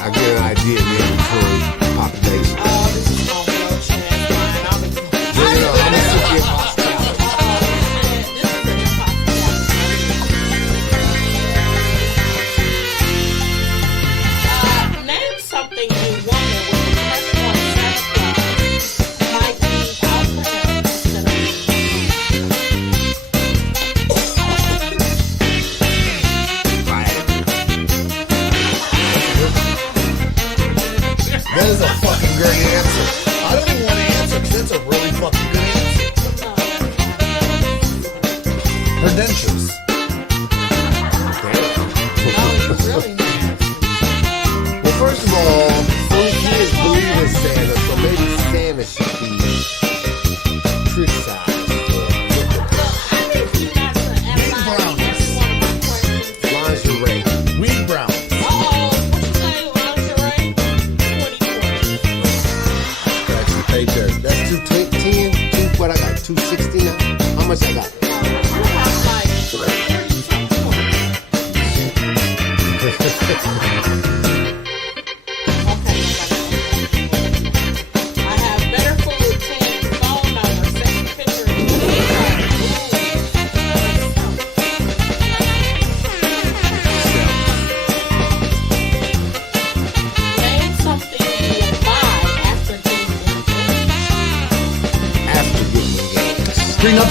I get an idea of the inventory population. Oh, this is gonna blow Chad's mind. I'm a severe hospitality. Name something a woman with a crush on Santa Claus might be out for him instead That is a fucking great answer. I don't even want to answer because that's a really fucking good answer. Her dentures. really Well, first of all, only kids believe in Santa, so maybe Santa should be criticized. Lingerie. Weed brown. That's the pay dirt. That's 210. What I got? 260 now? How much I got?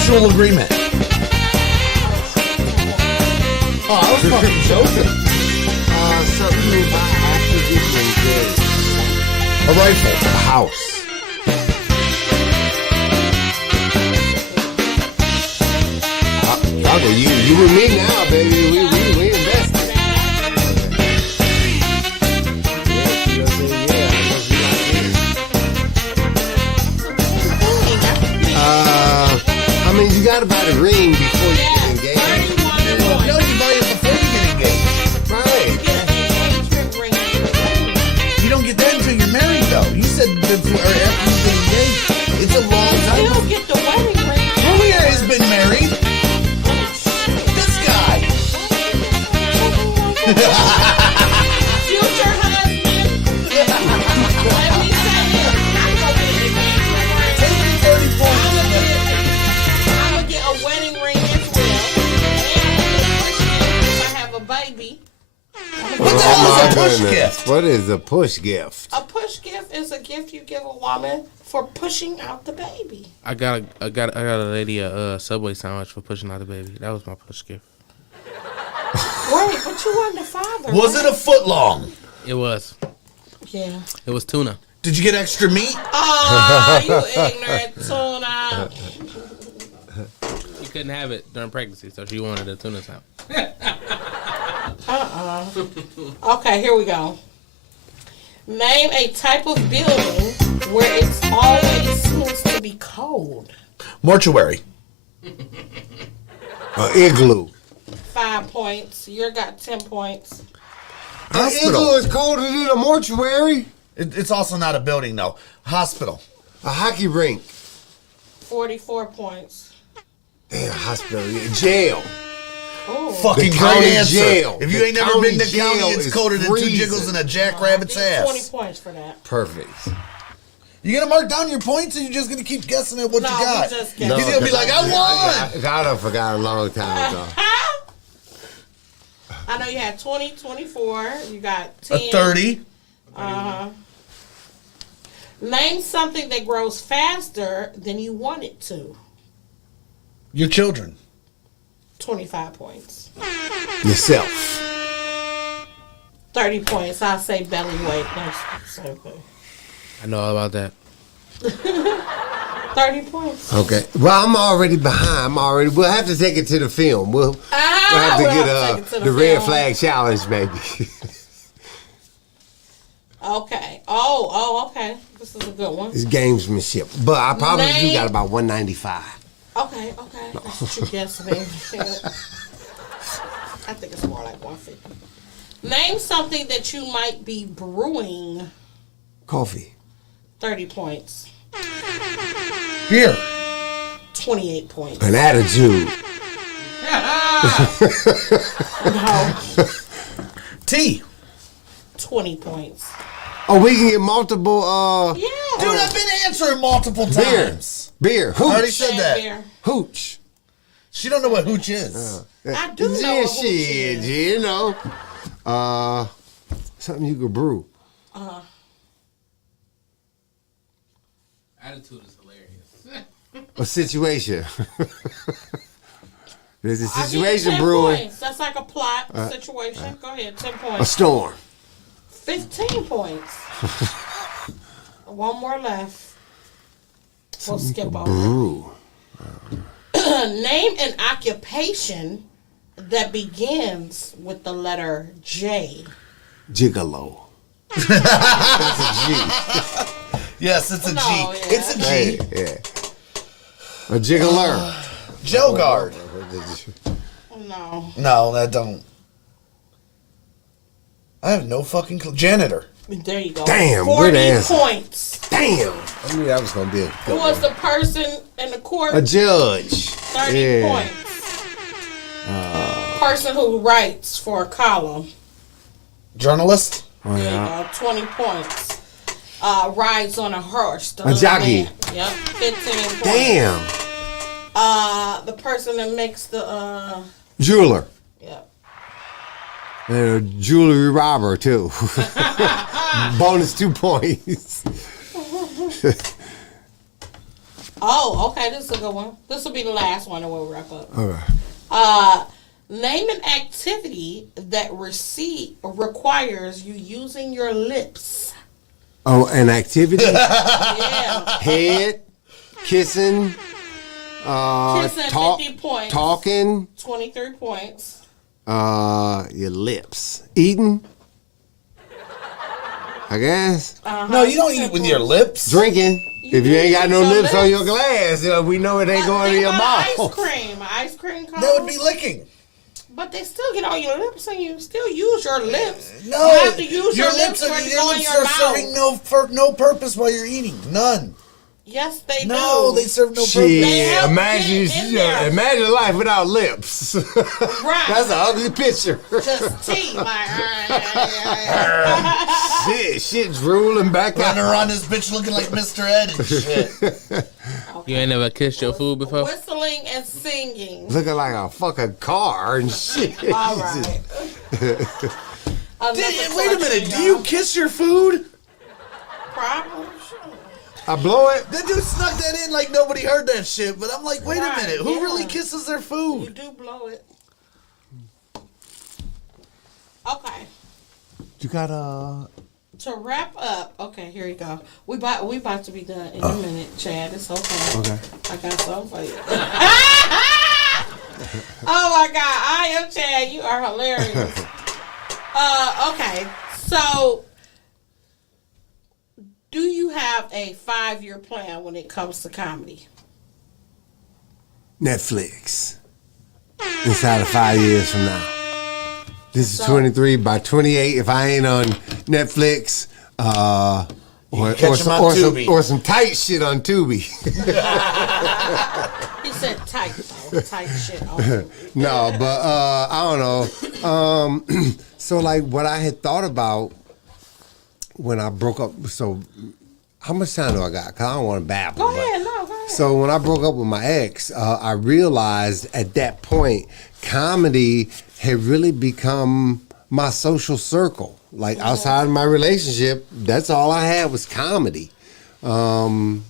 mutual agreement. Oh, I was fucking joking. Something you buy after getting engaged. A rifle. A house. Fucker, you with me now, baby. We invested. I mean, you gotta buy the ring before you get engaged. No, you buy it before you get engaged. Right. You don't get that until you're married, though. You said before or after you get engaged. It's a long You time. don't get the wedding ring. Julia has been married. This guy. Future husband. Let me say it. I'm gonna get an engagement ring. 30 points. I'm gonna get a wedding ring as well. And if I have a baby. What the hell is a push gift? What is a push gift? A push gift is a gift you give a woman for pushing out the baby. I got a lady a Subway sandwich for pushing out the baby. That was my push gift. Wait, but you weren't the father. Was right? it a foot long? It was. Yeah. It was tuna. Did you get extra meat? Oh, you ignorant tuna. She couldn't have it during pregnancy, so she wanted a tuna sandwich. Okay, here we go. Name a type of building where it's always seems to be cold. Mortuary. Igloo. 5 points. You got 10 points. An igloo is colder than a mortuary. It's also not a building, though. Hospital. A hockey rink. 44 points. Damn, hospital. Jail. Ooh. Fucking The great county answer. jail. If you The ain't never been to county county, jail it's is colder than two freezing. jiggles and a jackrabbit's I'll give you 20 ass. points for that. Perfect. You gonna mark down your points, or you just gonna keep guessing at what No, you got? we just He's guessed. gonna be like, I won. I done forgot a long time ago. I know you had 20, 24. You got 10. A 30. Name something that grows faster than you want it to. Your children. 25 points. Yourself. 30 points. I'll say belly weight. That's the same thing. I know all about that. 30 points. Okay. Well, I'm already behind. We'll have to take it to the film. We'll have to we'll get have to take it to the red film. flag challenge, maybe. Okay. Oh, okay. This is a good one. It's gamesmanship. But I probably do Name- got about 195. Okay. That's what you guessed, baby. I think it's more like 150. Name something that you might be brewing. Coffee. 30 points. Here. 28 points. An attitude. No. T. 20 points. Oh, we can get multiple Yeah. Dude, I've been answering multiple times. beer. I already Hooch. said that. Bear. Hooch. She don't know what hooch is. I do know Yeah, what hooch shit, is. you know. Something you could brew. Attitude is hilarious. A situation. There's a I'll give you situation 10 brewing. points. That's like a plot situation. Go ahead, 10 A points. storm. 15 points. One more left. We'll skip over. Brew. Name an occupation that begins with the letter J. Gigolo. That's a G. Yes, it's a G. No, yeah. It's a G. Hey, yeah. A jiggler. Joe guard. No. No, that don't. I have no fucking clue. Janitor. There you go. Damn, 40 good answer. points. Damn. I knew that was going to be a Who good was one. the person in the court? A judge. 30 Yeah. points. Person who writes for a column. Journalist. Oh, There yeah. you go. 20 points. Rides on a horse. A jockey. Man. Yep. 15 points. Damn. The person that makes the Jeweler. yep. And a jewelry robber, too. Bonus 2 points. Oh, okay. This is a good one. This will be the last one, and we'll wrap up. Okay. Name an activity that requires you using your lips. Oh, an activity? Yeah. Head, kissing, Kissing, 50 points. talking, 23 points. your lips, eating. I guess No, you don't eat it with your lips. drinking. If you ain't got no Your lips on your lips. glass, we know it ain't going in your mouth. Ice cream. Ice cream cone. That would be licking. But they still get on your lips, and you still use your lips. No, You have to use your lips are, for it to your go in lips your are mouth. serving no purpose while you're eating. None. Yes, they No, do. they serve no Shit, purpose. help imagine get in there. imagine life without lips. Right. That's an ugly picture. Just teeth, like. Shit drooling back Running out. around this bitch looking like Mr. Ed and shit. You ain't never kissed your food before? Whistling and singing. Looking like a fucking car and shit. All right. Wait a minute, do you kiss your food? Probably. I blow it. That dude snuck that in like nobody heard that shit, but I'm like, wait Right, a minute, who yeah. really kisses their You food? do blow it. Okay. You got To wrap up, okay, here you go. We about to be done in a minute, Chad. It's okay. Okay. I got something for you. Oh my God, I am Chad. You are hilarious. Okay, so do you have a 5-year plan when it comes to comedy? Netflix. Inside of 5 years from now. This is 23. By 28, if I ain't on Netflix, or catch 'em on Tubi. some tight shit on Tubi. He said tight, though. Tight shit. Oh. No, but I don't know. So like what I had thought about when I broke up. So how much time do I got? Cause I don't want to babble. Go but- ahead, no, go ahead. So when I broke up with my ex, I realized at that point, comedy had really become my social circle. Like outside of my relationship, that's all I had was comedy. And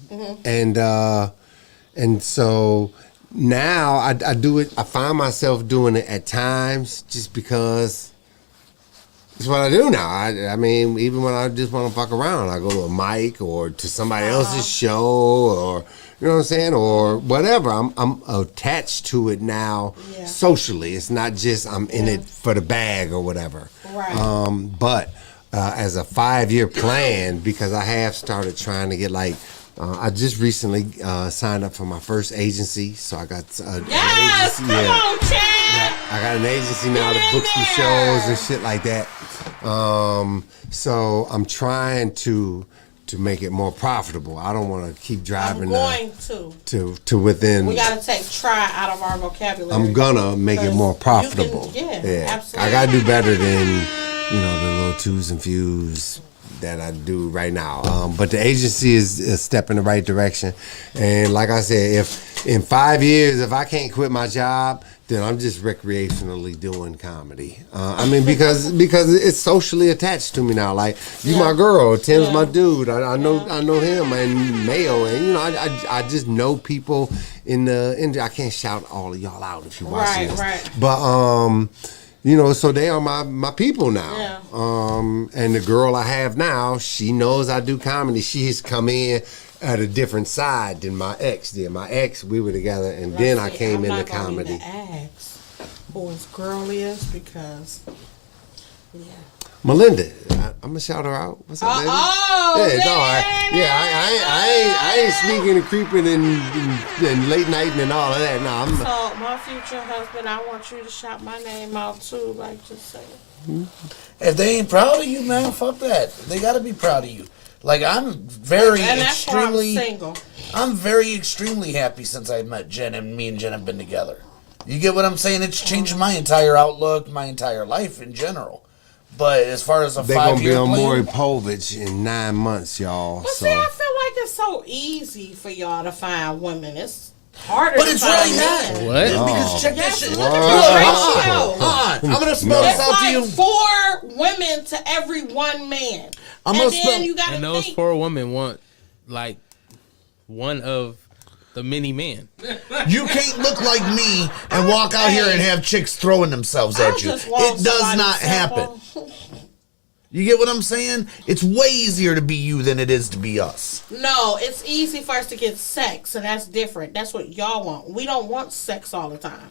so now I do it. I find myself doing it at times just because it's what I do now. I mean, even when I just want to fuck around, I go to a mic or to somebody else's show, or you know what I'm saying, or whatever. I'm attached to it now socially. It's not just I'm in it for the bag or whatever. Right. But as a 5-year plan, because I have started trying to get like. I just recently signed up for my first agency, so I got an Yes, agency. come on, Chad. I got an agency now to Get in book some there. shows and shit like that. So I'm trying to make it more profitable. I don't want to keep I'm driving going to within. We got to take try out of our vocabulary. I'm gonna make it more profitable. Absolutely. I gotta do better than the little twos and fews that I do right now. But the agency is a step in the right direction. And like I said, if in 5 years, if I can't quit my job, then I'm just recreationally doing comedy. I mean, because it's socially attached to me now. Like you, my girl, Tim's my dude. I know him and Mayo, and I just know people in the industry. I can't shout all of y'all out if you watching this, Right. but so they are my people now. Yeah. And the girl I have now, she knows I do comedy. She has come in at a different side than my ex did. My ex, we were together, and then I came into comedy. I'm not going to ask who his girl is because, Melinda, I'm gonna shout her out. What's up, baby? I ain't sneaking and creeping and late night and all of that. No, So, my future husband, I want you to shout my name out too, like just say. If they ain't proud of you, man, fuck that. They gotta be proud of you. Like I'm very And that's why I'm single. I'm very extremely happy since I met Jen, and me and Jen have been together. You get what I'm saying? It's changed my entire outlook, my entire life in general. But as far as a they're gonna 5-year be on plan, Maury Povich in 9 months, y'all. But So see, I feel like it's so easy for y'all to find women. It's harder but to it's find really not. men. What? Because check Yes, this shit. look at Look, the hold ratio. on. I'm gonna spell this It's out to like you. 4 women to every 1 man. I'm and gonna then spell. you gotta And those think. 4 women want like one of the mini man. You can't look like me and walk out here and have chicks throwing themselves at you. It does not happen. You get what I'm saying? It's way easier to be you than it is to be us. No, it's easy for us to get sex, and that's different. That's what y'all want. We don't want sex all the time.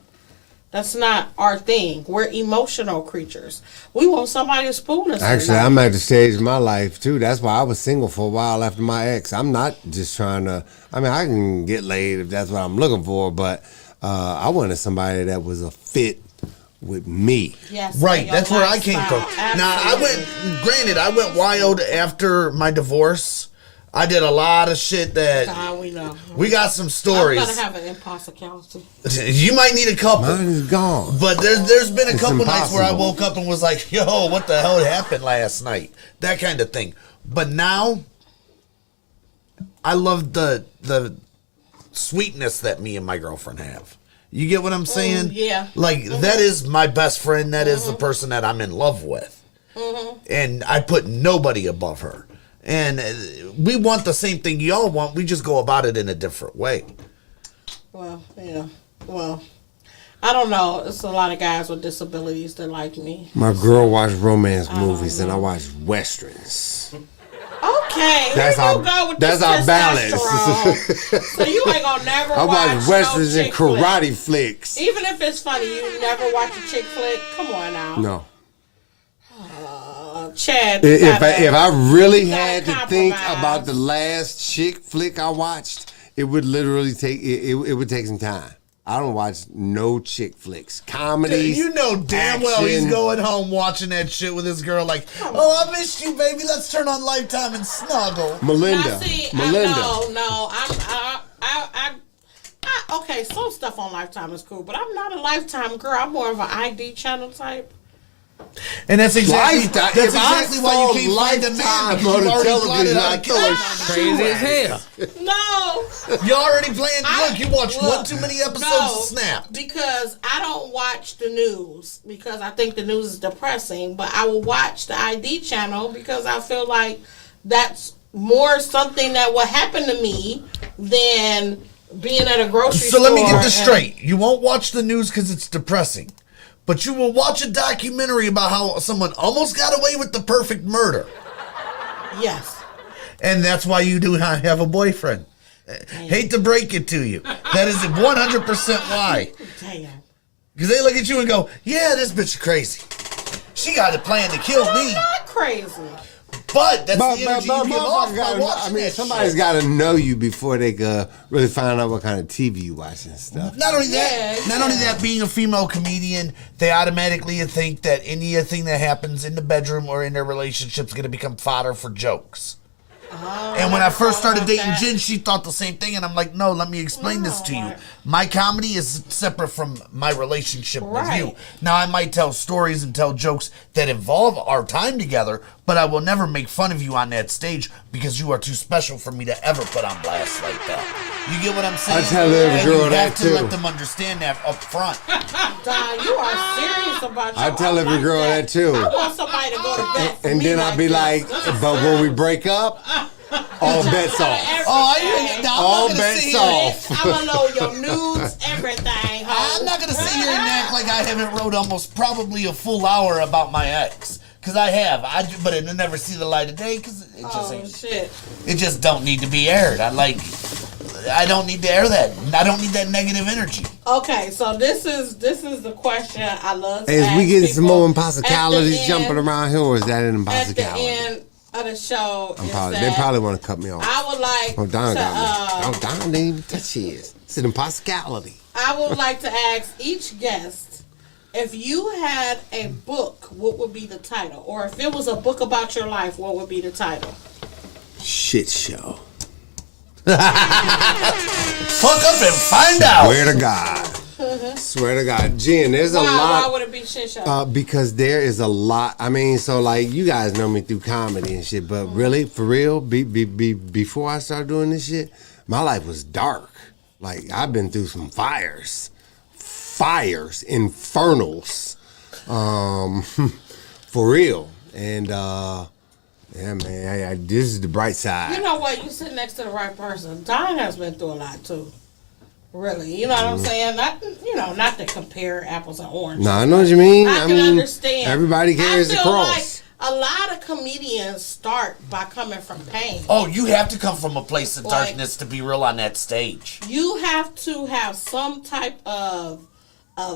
That's not our thing. We're emotional creatures. We want somebody to spoon us. Actually, I'm at the stage of my life, too. That's why I was single for a while after my ex. I'm not just trying to... I mean, I can get laid if that's what I'm looking for, but I wanted somebody that was a fit with me. Yes, right, that's where I came from. Absolutely. Now, I went wild after my divorce. I did a lot of shit that we know. We got some stories. I'm gonna have an impossibility. You might need a couple. Mine is gone. But there's been a It's couple nights where I impossible. woke up and was like, yo, what the hell happened last night? That kind of thing. But now, I love the sweetness that me and my girlfriend have. You get what I'm saying? Yeah. Like, that is my best friend. That is the person that I'm in love with. And I put nobody above her. And we want the same thing y'all want. We just go about it in a different way. Well, yeah. Well, I don't know. It's a lot of guys with disabilities that like me. My girl watched romance movies, and I watched westerns. Okay, That's here you our- go with that's this our balance. testosterone. So you ain't gonna never I watch watch westerns no and chick flick. karate flicks. Even if it's funny, you never watch a chick flick. Come on now. No. Chad. If I really you gotta had to think compromise. about the last chick flick I watched, it would literally take it would take some time. I don't watch no chick flicks. Comedies. You know damn well he's action. going home watching that shit with his girl like, oh, I missed you, baby. Let's turn on Lifetime and snuggle. Melinda. Now, see, Melinda. No. Okay, some stuff on Lifetime is cool, but I'm not a Lifetime girl. I'm more of an ID channel type. And that's exactly Lifetime. that's If I exactly why you saw can't find a man. Lifetime Because on you the already television, plotted out I'd a throw it kid. Crazy as hell. No. You already playing. Look, you watched Look, one too many episodes no, of Snap. because I don't watch the news because I think the news is depressing, but I will watch the ID channel because I feel like that's more something that will happen to me than being at a grocery So store. let me get this and- straight. You won't watch the news because it's depressing, but you will watch a documentary about how someone almost got away with the perfect murder. Yes. And that's why you do not have a boyfriend. Hate to break it to you. That is 100% why. Damn. Because they look at you and go, yeah, this bitch is crazy. She got a plan to kill me. I'm not crazy. But that's the energy you give off motherfucker by gotta- watching that somebody's shit. got to know you before they could really find out what kind of TV you watch and stuff. Not only that, Yeah, not only that, being a female comedian, they automatically think that anything that happens in the bedroom or in their relationship is going to become fodder for jokes. And when I first started dating Jen, she thought the same thing, and I'm like, no, let me explain this to you. My comedy is separate from my relationship with you. Right. Now, I might tell stories and tell jokes that involve our time together, but I will never make fun of you on that stage because you are too special for me to ever put on blast like that. You get what I'm saying? I tell every And girl you that have to too. let them understand that up front. Don, you are serious about your I tell life every like girl that too. I want somebody to go to bed for And me then I'll be this. like, This is but when we serious. break up, all bets off. Oh, I'm All not gonna bets sit here. off. I'm gonna know your news, everything. I'm not gonna sit here and act like I haven't wrote almost probably a full hour about my ex, cause I have. But it never see the light of day, cause it just Oh ain't. shit. It just don't need to be aired. I don't need to air that. I don't need that negative energy. Okay, so this is the question I love to Hey, is ask we getting some people more at the impossibilities end- jumping around here, or is that an At the impossibility? end of the show, is They that probably want to cut me off. I would like Oh, Don to, got me. Oh, Don didn't even touch his. It's an impossibility. I would like to ask each guest, if you had a book, what would be the title? Or if it was a book about your life, what would be the title? Shit show. Fuck up and find out. Swear to God. Swear to God. Jen, there's a Why lot. would it be shit show? Because there is a lot. I mean, so like you guys know me through comedy and shit, but really, for real, before I started doing this shit, my life was dark. Like I've been through some fires, infernals, for real. And yeah, man, this is the bright side. You know what? You sit next to the right person. Don has been through a lot too. Really, you know what I'm saying? Not to compare apples and oranges. No, I know what you mean. I can understand. Everybody carries I a feel cross. like a lot of comedians start by coming from pain. Oh, you have to come from a place of Like- darkness to be real on that stage. You have to have some type of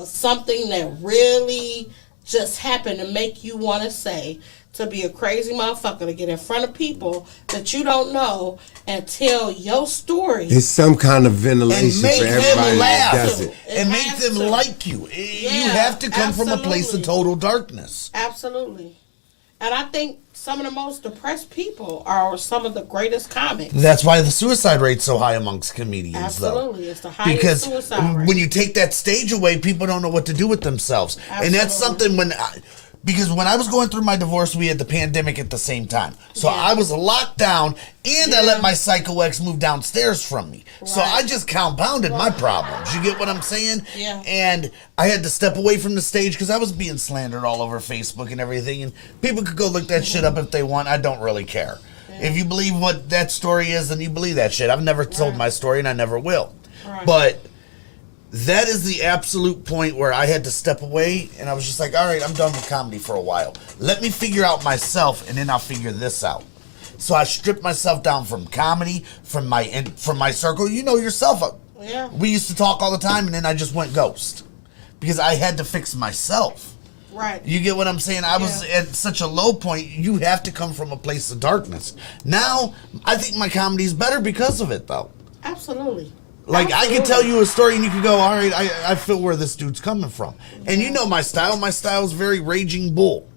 something that really just happened to make you want to say, to be a crazy motherfucker, to get in front of people that you don't know and tell your story. It's some kind of And ventilation make for everybody them that laugh. does it. And make has them to. like you. You Yeah, have to come from a place of absolutely. total darkness. Absolutely. And I think some of the most depressed people are some of the greatest comics. That's why the suicide rate's so high amongst comedians, Absolutely. though. It's the highest Because suicide rate. when you take that stage away, people don't know what to do with themselves. And that's Absolutely. something because when I was going through my divorce, we had the pandemic at the same time. So Yeah. I was locked down, and I let my psycho ex move downstairs from me. So Right. I just compounded my problems. You get what I'm saying? Yeah. And I had to step away from the stage because I was being slandered all over Facebook and everything. And people could go look that shit up if they want. I don't really care. If you believe what that story is, then you believe that shit. I've never told my story, and I never will. Right. But that is the absolute point where I had to step away, and I was just like, all right, I'm done with comedy for a while. Let me figure out myself, and then I'll figure this out. So I stripped myself down from comedy, from my circle. You know yourself. Yeah. We used to talk all the time, and then I just went ghost because I had to fix myself. Right. You get what I'm saying? I was at such a low point. You have to come from a place of darkness. Now, I think my comedy's better because of it, though. Absolutely. Like, I could tell you a story and you could go, all right, I feel where this dude's coming from. And you know my style. My style is very raging bull.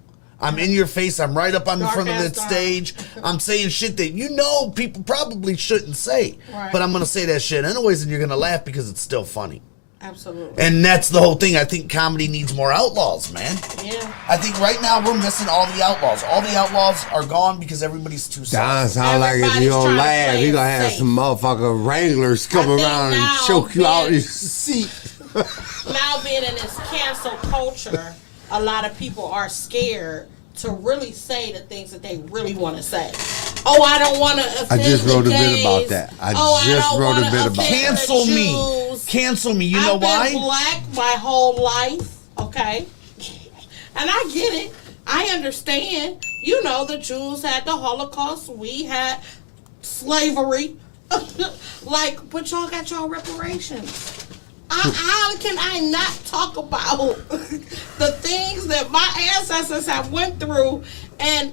I'm in your face. I'm right up on the front of that stage. I'm saying shit that you know people probably shouldn't say. Right. But I'm going to say that shit anyways, and you're going to laugh because it's still funny. Absolutely. And that's the whole thing. I think comedy needs more outlaws, man. Yeah. I think right now we're missing all the outlaws. All the outlaws are gone because everybody's too Don soft. sound like if you Everybody's don't trying to laugh, play you it gonna have safe. some motherfucker wranglers come think around and now choke you out being- your seat. Now being in this cancel culture, a lot of people are scared to really say the things that they really want to say. Oh, I don't want to offend I just wrote the a bit gays. about that. I Oh, just don't wrote a wanna bit about offend that. the Cancel me. Jews. Cancel me. You know I've been why? black my whole life, okay? And I get it. I understand. You know, the Jews had the Holocaust. We had slavery. But y'all got y'all reparations. How can I not talk about the things that my ancestors have went through and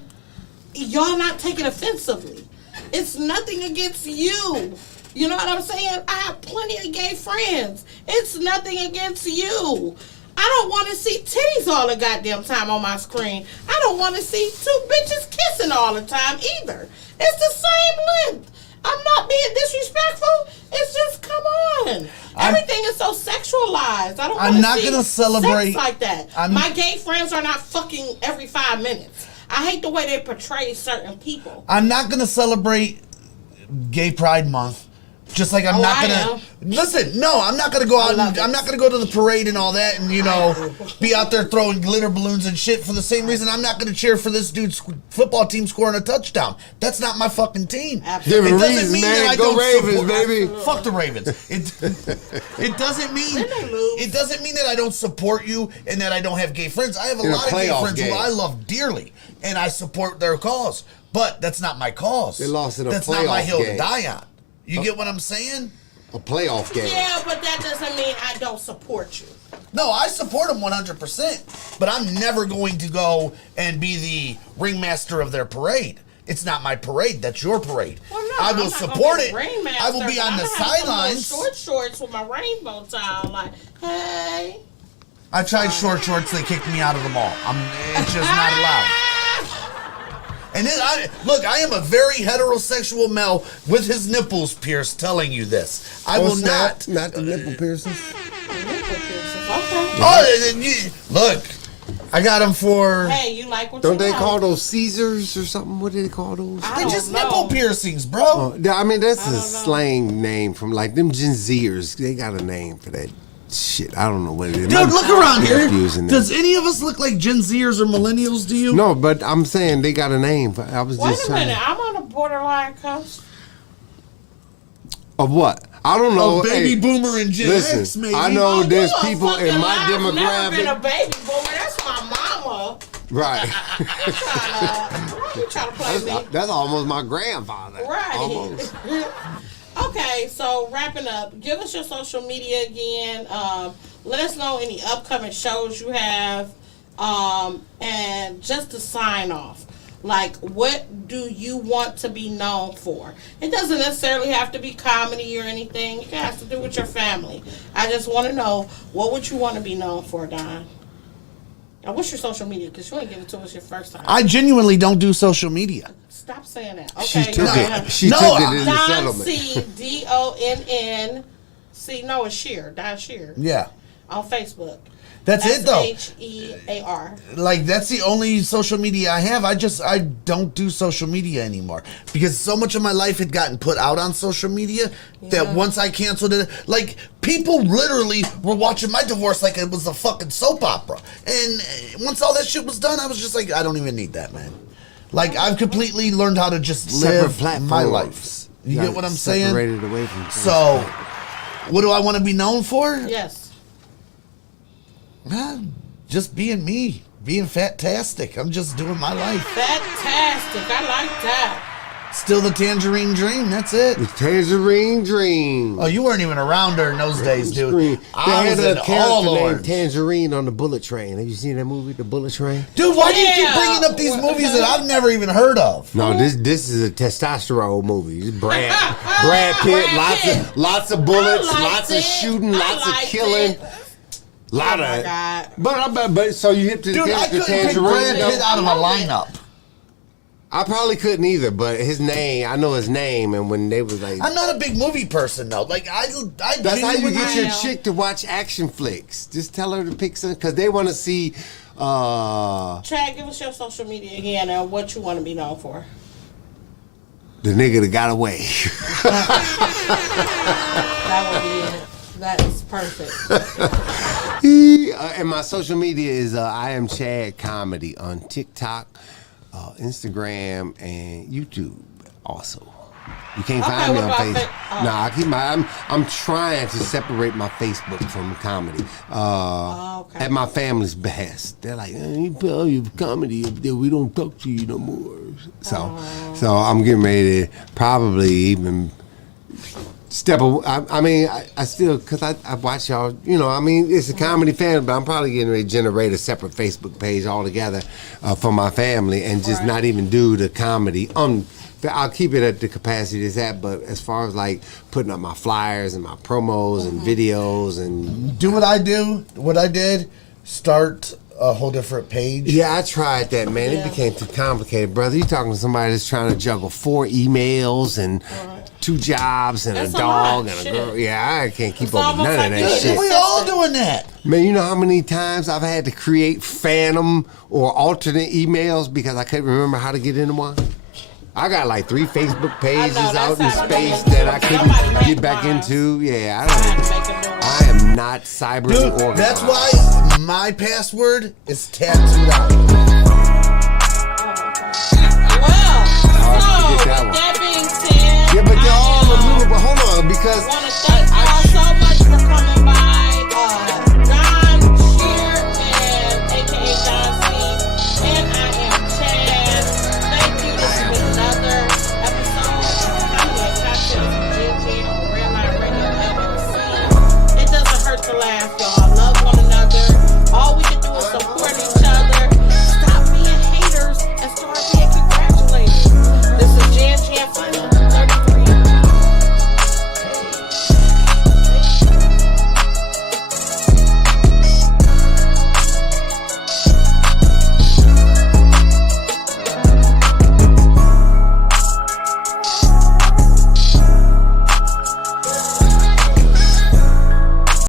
y'all not taking offensively? It's nothing against you. You know what I'm saying? I have plenty of gay friends. It's nothing against you. I don't want to see titties all the goddamn time on my screen. I don't want to see two bitches kissing all the time either. It's the same length. I'm not being disrespectful. It's just, come on. Everything is so sexualized. I don't I'm want not to see gonna celebrate- sex like that. My gay friends are not fucking every 5 minutes. I hate the way they portray certain people. I'm not going to celebrate Gay Pride Month. Just like I'm not I gonna am. listen. No, I'm not gonna go out. love And, it. I'm not gonna go to the parade and all that, and be out there throwing glitter balloons and shit. For the same reason, I'm not gonna cheer for this dude's football team scoring a touchdown. That's not my fucking team. Absolutely. Different It doesn't reasons, mean man. that I Go don't Ravens, support- baby. Fuck the Ravens. It doesn't mean Then they lose. it doesn't mean that I don't support you and that I don't have gay friends. I have a In a lot of gay playoff friends game. who I love dearly, and I support their cause. But that's not my cause. They lost in a That's not my playoff hill to game. die on. You get what I'm saying? A playoff game. Yeah, but that doesn't mean I don't support you. No, I support them 100%, but I'm never going to go and be the ringmaster of their parade. It's not my parade. That's your parade. Well, no, I I'm will not gonna support be it. the ringmaster, I will be but on I'm the gonna have some little sidelines. short shorts with my rainbow tie on, like, hey. I tried short shorts. They kicked me out of the mall. It's just not allowed. And then I am a very heterosexual male with his nipples pierced telling you this. I will not. Not the nipple piercings. Okay. Oh, look, I got them for. Hey, you like what Don't you they like. call those Caesars or something? What do they call those? I They're don't just know. nipple piercings, bro. Oh, yeah, I mean, that's a don't know. slang name from like them Gen Zers. They got a name for that shit. I don't know what it is. Dude, My look around here. nephew's in there. Does any of us look like Gen Zers or millennials? Do you? No, but I'm saying they got a name. I was Wait just a trying minute, I'm on a borderline coast. Of what? I don't know. Baby boomer and Gen listen, X, maybe. I know there's You a people in fucking my lie. I've never been demographic. a baby boomer. That's my mama. Right. Why you trying to play me? That's almost my grandfather. Right. Almost. Okay, so wrapping up, give us your social media again. Let us know any upcoming shows you have. And just to sign off, like, what do you want to be known for? It doesn't necessarily have to be comedy or anything. It has to do with your family. I just want to know, what would you want to be known for, Don? And what's your social media? Because you ain't give it to us your first time. I genuinely don't do social media. Stop saying that. Okay. She took it. She took it in the Don settlement. C DONNC. No, it's Sheer. Don Sheer. Yeah. On Facebook. That's it, though. SHEAR. Like, that's the only social media I have. I don't do social media anymore because so much of my life had gotten put out on social media that once I canceled it, like, people literally were watching my divorce like it was a fucking soap opera. And once all that shit was done, I was just like, I don't even need that, man. Like, I've completely learned how to just live my life. You get what I'm saying? Separated away from So, what do I want to be known for? Yes. Just being me, being fantastic. I'm just doing my life. Fantastic. I like that. Still the Tangerine Dream. That's it. The Tangerine Dream. Oh, you weren't even around during those days, dude. They I had was a in character all named orange. Tangerine on the Bullet Train. Have you seen that movie, The Bullet Train? Dude, why do you keep bringing up these movies that I've never even heard of? No, this is a testosterone movie. It's Brad Pitt, lots of bullets, lots of shooting, lots of killing. Lot Oh my of, God. but so you hit the Dude, I couldn't pick Tangerine. Brad though? Pitt out of a lineup. I probably couldn't either, but his name, I know his name, and when they was like, I'm not a big movie person though. Like I that's how you get your know. chick to watch action flicks. Just tell her to pick something because they want to see. Chad, give us your social media again and what you want to be known for. The nigga that got away. That would be it. That is perfect. And my social media is IamChad Comedy on TikTok, Instagram, and YouTube. Also, you can't Okay, find me what on about Facebook. oh. No, I keep I'm trying to separate my Facebook from comedy. Okay. At my family's behest, they're like, "You put all your comedy up there. We don't talk to you no more." So I'm getting ready to probably even. I still, because I watch y'all, it's a comedy fan, but I'm probably getting ready to generate a separate Facebook page altogether for my family and just not even do the comedy. I'll keep it at the capacity it's at, but as far as like putting up my flyers and my promos and videos and... Do what I did, start a whole different page. Yeah, I tried that, man. It became too complicated, brother. You talking to somebody that's trying to juggle 4 emails and 2 jobs and That's a a dog lot. and a Shit. girl. Yeah, I can't keep It's up with almost none of like that you shit. We all doing that. Man, you know how many times I've had to create phantom or alternate emails because I couldn't remember how to get into one? I got like 3 Facebook pages that's out in happening. space that I couldn't Somebody get back hacked mine. into. Yeah, I had to make a new one. I am not cyberly Dude, organized. that's why my password is tattooed out. Well, so forget that with one. that being said, Yeah, but they're all a little, but hold on, because I want to thank y'all so much for coming